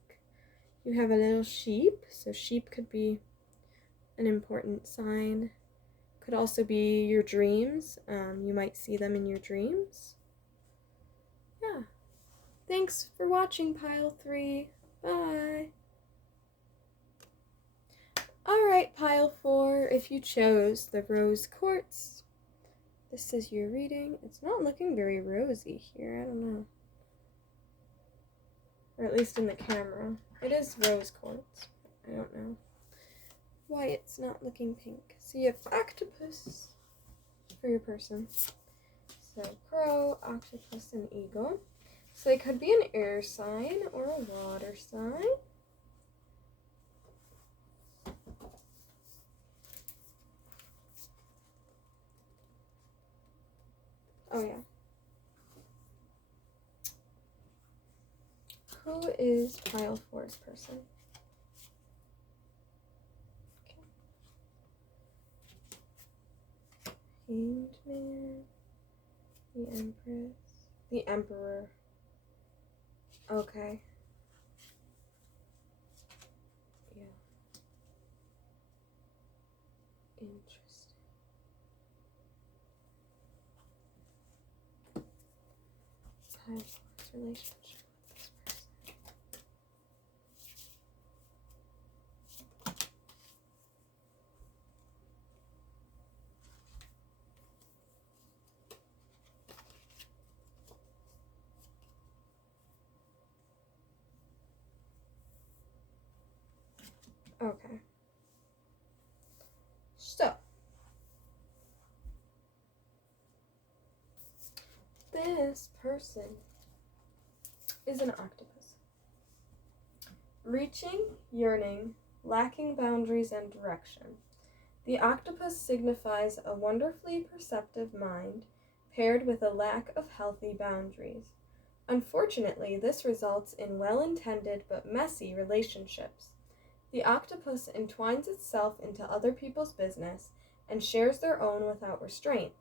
You have a little sheep, so sheep could be an important sign. Could also be your dreams. You might see them in your dreams. Yeah. Thanks for watching, Pile 3. Bye. Alright, Pile 4, if you chose the rose quartz, this is your reading. It's not looking very rosy here, I don't know. Or at least in the camera. It is rose quartz. I don't know why it's not looking pink. So you have octopus for your person. So crow, octopus, and eagle. So they could be an air sign or a water sign. Oh yeah. Who is Pile 4's person? Hanged Man, the Empress, the Emperor. Okay. Yeah. Interesting. Pile 4's relationship with this person. Okay. So, this person is an octopus. Reaching, yearning, lacking boundaries and direction. The octopus signifies a wonderfully perceptive mind paired with a lack of healthy boundaries. Unfortunately, this results in well-intended but messy relationships. The octopus entwines itself into other people's business and shares their own without restraint.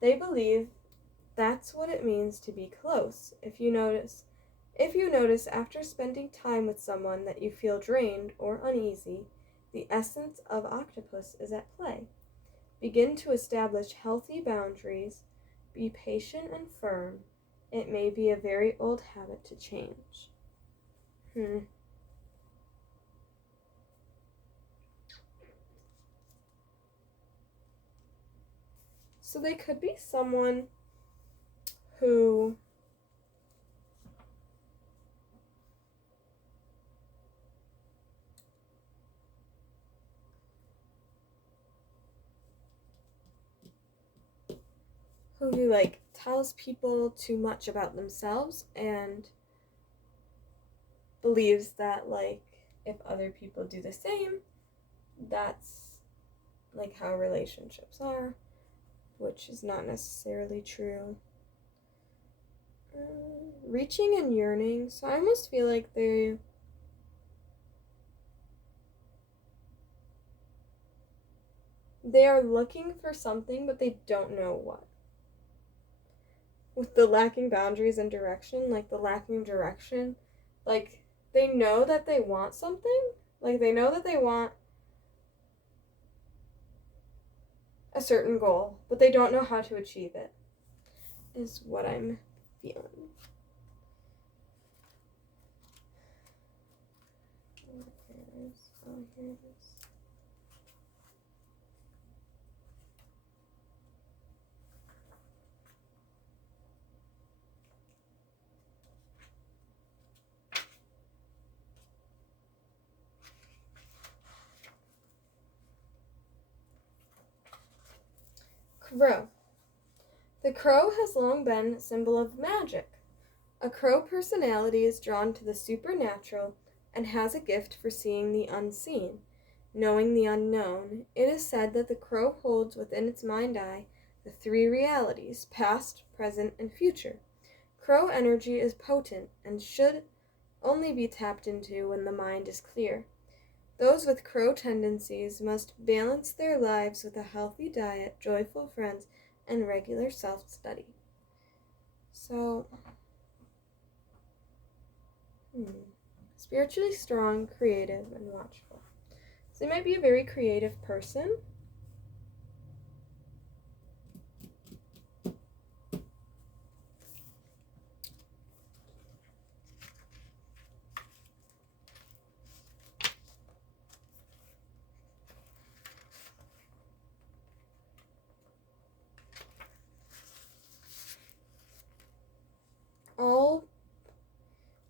They believe that's what it means to be close. If you notice after spending time with someone that you feel drained or uneasy, the essence of octopus is at play. Begin to establish healthy boundaries. Be patient and firm. It may be a very old habit to change. So they could be someone who like tells people too much about themselves and believes that like if other people do the same, that's like how relationships are, which is not necessarily true. Reaching and yearning. So I almost feel like they are looking for something, but they don't know what. With the lacking boundaries and direction, like the lacking direction, like they know that they want something, like they know that they want a certain goal, but they don't know how to achieve it, is what I'm feeling. Oh, here it is. Crow. The crow has long been a symbol of magic. A crow personality is drawn to the supernatural and has a gift for seeing the unseen, knowing the unknown. It is said that the crow holds within its mind eye the three realities, past, present, and future. Crow energy is potent and should only be tapped into when the mind is clear. Those with crow tendencies must balance their lives with a healthy diet, joyful friends, and regular self-study. So, spiritually strong, creative, and watchful. So they might be a very creative person.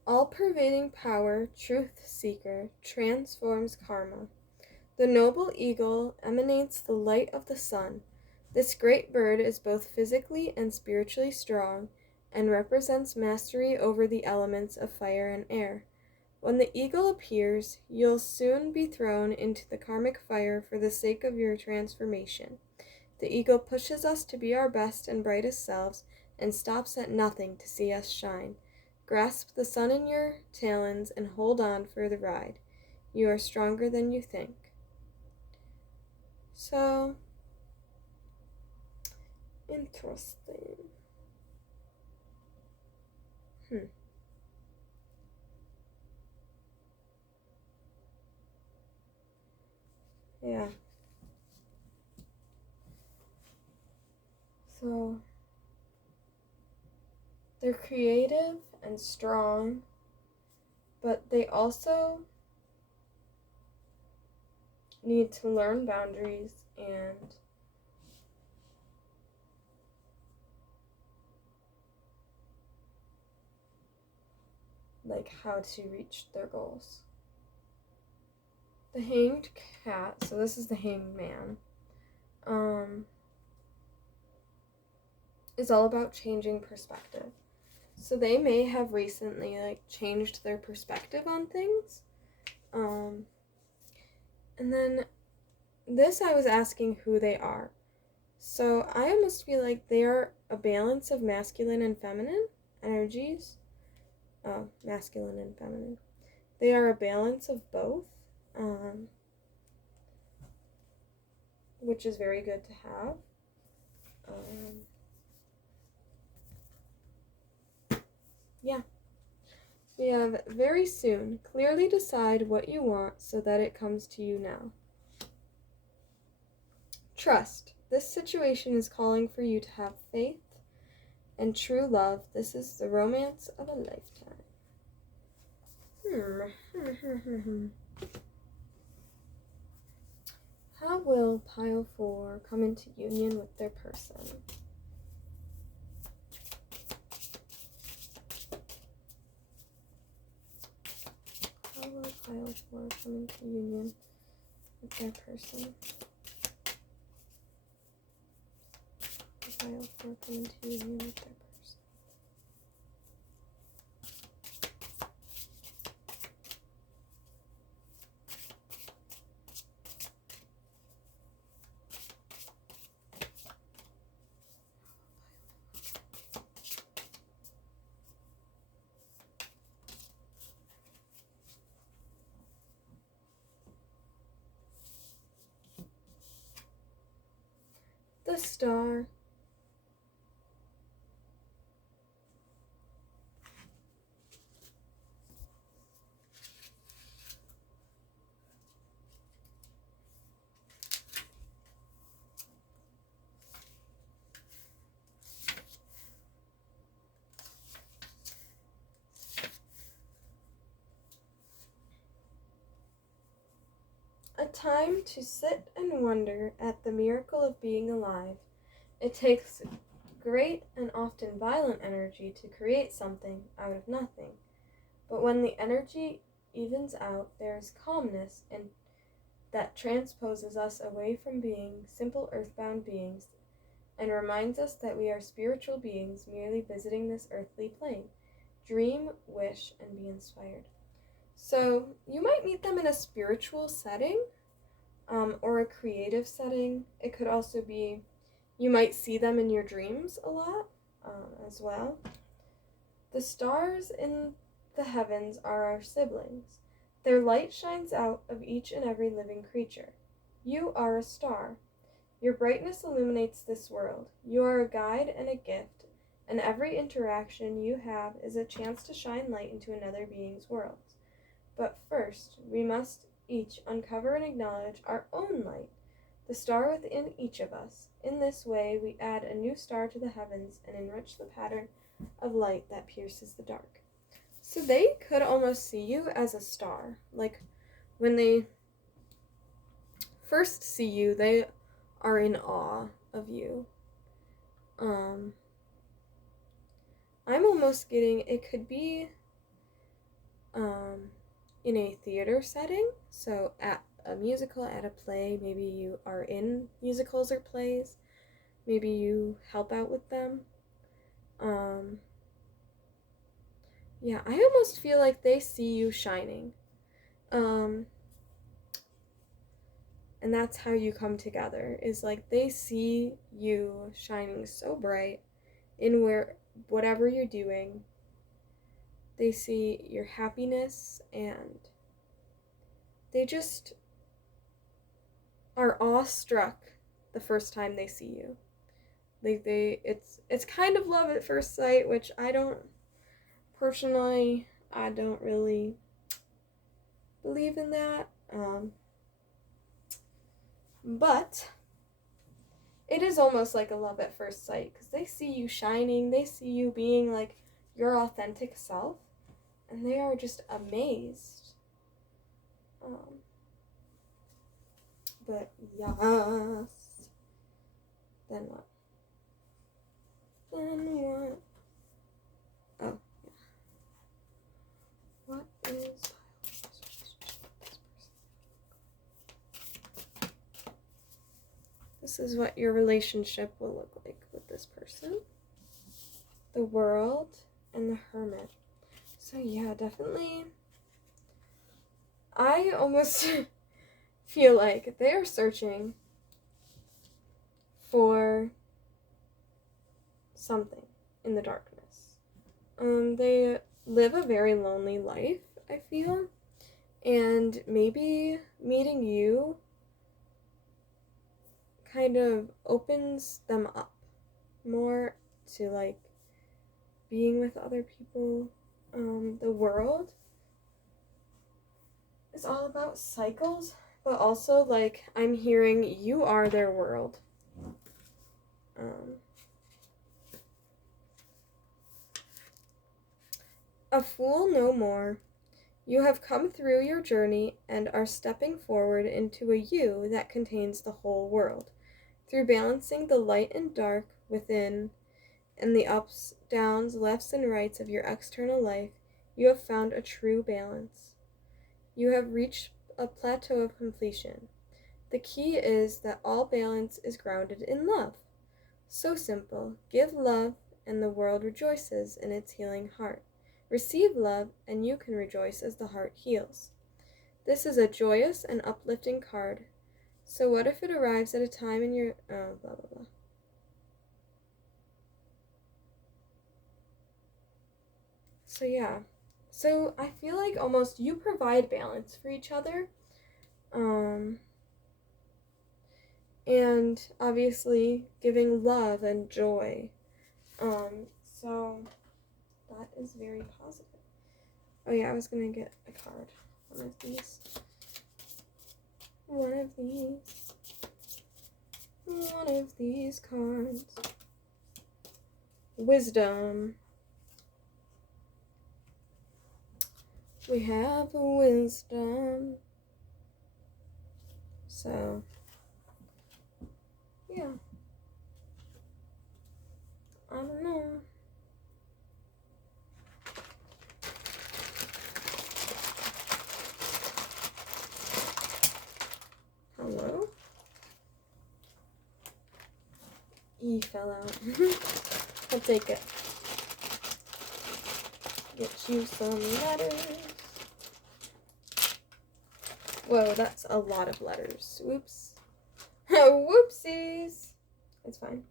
All-pervading power, truth seeker, transforms karma. The noble eagle emanates the light of the sun. This great bird is both physically and spiritually strong and represents mastery over the elements of fire and air. When the eagle appears, you'll soon be thrown into the karmic fire for the sake of your transformation. The eagle pushes us to be our best and brightest selves and stops at nothing to see us shine. Grasp the sun in your talons and hold on for the ride. You are stronger than you think. So, interesting. Yeah. So, they're creative and strong, but they also need to learn boundaries and how to reach their goals. The hanged cat, so this is the hanged man, is all about changing perspective. So they may have recently changed their perspective on things. And then this I was asking who they are. So I almost feel like they're a balance of masculine and feminine energies. Masculine and feminine. They are a balance of both, which is very good to have. Yeah. We have very soon. Clearly decide what you want so that it comes to you now. Trust. This situation is calling for you to have faith and true love. This is the romance of a lifetime. How will pile 4 come into union with their person? How will pile 4 come into union with their person? Pile 4 come into union with their person. The star. time to sit and wonder at the miracle of being alive. It takes great and often violent energy to create something out of nothing. But when the energy evens out, there is calmness and that transposes us away from being simple earthbound beings and reminds us that we are spiritual beings merely visiting this earthly plane. Dream, wish, and be inspired. So you might meet them in a spiritual setting or a creative setting. It could also be you might see them in your dreams a lot as well. The stars in the heavens are our siblings. Their light shines out of each and every living creature. You are a star. Your brightness illuminates this world. You are a guide and a gift, and every interaction you have is a chance to shine light into another being's world. But first, we must each uncover and acknowledge our own light, the star within each of us. In this way, we add a new star to the heavens and enrich the pattern of light that pierces the dark. So they could almost see you as a star. Like, when they first see you, they are in awe of you. I'm almost getting, it could be in a theater setting, so at a musical, at a play. Maybe you are in musicals or plays. Maybe you help out with them. Yeah, I almost feel like they see you shining. And that's how you come together, is like they see you shining so bright in whatever you're doing. They see your happiness and they just are awestruck the first time they see you. Like it's kind of love at first sight, which I don't really believe in that. But it is almost like a love at first sight because they see you shining, they see you being like your authentic self, and they are just amazed. But yes. Then what? Oh, yeah. What is... This is what your relationship will look like with this person. The World and the Hermit. So yeah, definitely. I almost feel like they are searching for something in the darkness. They live a very lonely life, I feel, and maybe meeting you kind of opens them up more to like being with other people. The World is all about cycles, but also like I'm hearing you are their world. A fool no more. You have come through your journey and are stepping forward into a you that contains the whole world. Through balancing the light and dark within and the ups, downs, lefts, and rights of your external life, you have found a true balance. You have reached a plateau of completion. The key is that all balance is grounded in love. So simple. Give love, and the world rejoices in its healing heart. Receive love, and you can rejoice as the heart heals. This is a joyous and uplifting card. So what if it arrives at a time in your... blah, blah, blah. So yeah. So I feel like almost you provide balance for each other. And obviously giving love and joy. So that is very positive. Oh yeah, I was gonna get a card. One of these. One of these cards. Wisdom. We have wisdom. So, yeah. I don't know. Hello? E fell out. I'll take it. Get you some letters. Whoa, that's a lot of letters. Whoops. Whoopsies. It's fine.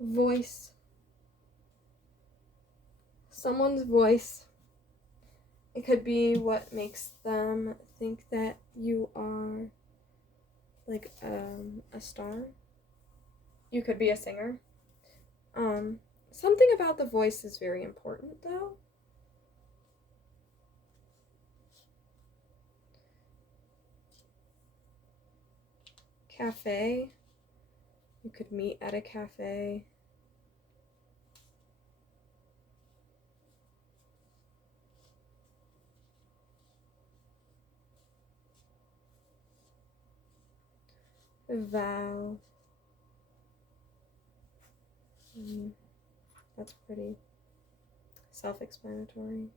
Voice. Someone's voice. It could be what makes them think that you are like a star. You could be a singer. Something about the voice is very important though. Cafe. You could meet at a cafe. Vow. That's pretty self-explanatory.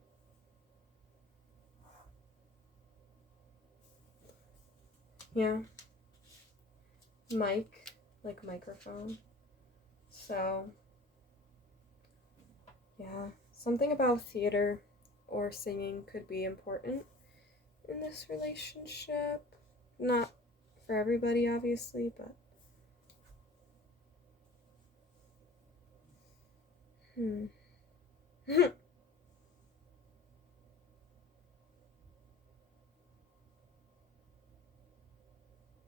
Yeah. Mic, like microphone. So, yeah, something about theater or singing could be important in this relationship. Not for everybody, obviously, but yeah,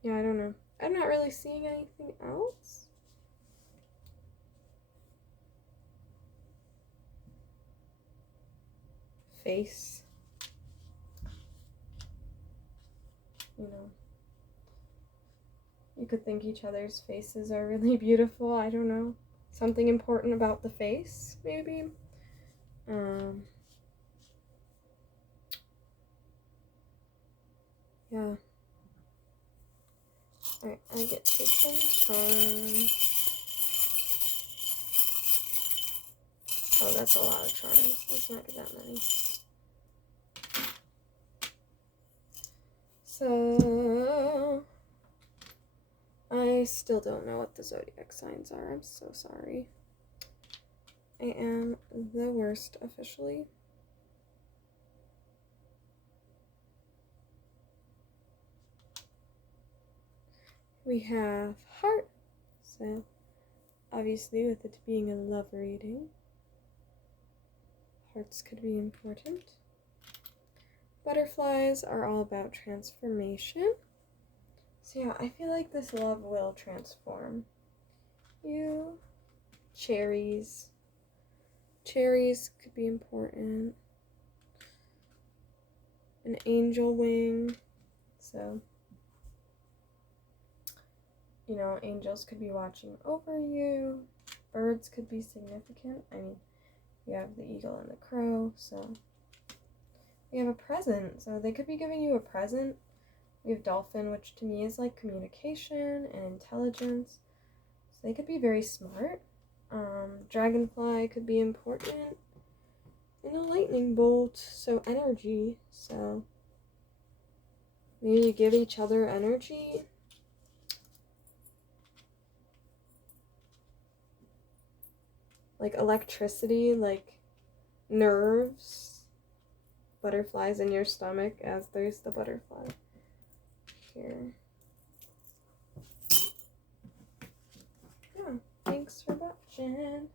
I don't know. I'm not really seeing anything else. Face. You know. You could think each other's faces are really beautiful. I don't know. Something important about the face, maybe. Yeah. Alright, I get to some charms. Oh, that's a lot of charms. Let's not get that many. So, I still don't know what the zodiac signs are. I'm so sorry. I am the worst officially. We have heart. So, obviously, with it being a love reading, hearts could be important. Butterflies are all about transformation. So yeah, I feel like this love will transform you. Cherries. Cherries could be important. An angel wing. So, you know, angels could be watching over you. Birds could be significant. I mean, you have the eagle and the crow, so we have a present. So they could be giving you a present. We have dolphin, which to me is like communication and intelligence. So they could be very smart. Dragonfly could be important. And a lightning bolt, so energy. So maybe you give each other energy. Like electricity, like nerves. Butterflies in your stomach, as there's the butterfly here. Yeah, thanks for watching.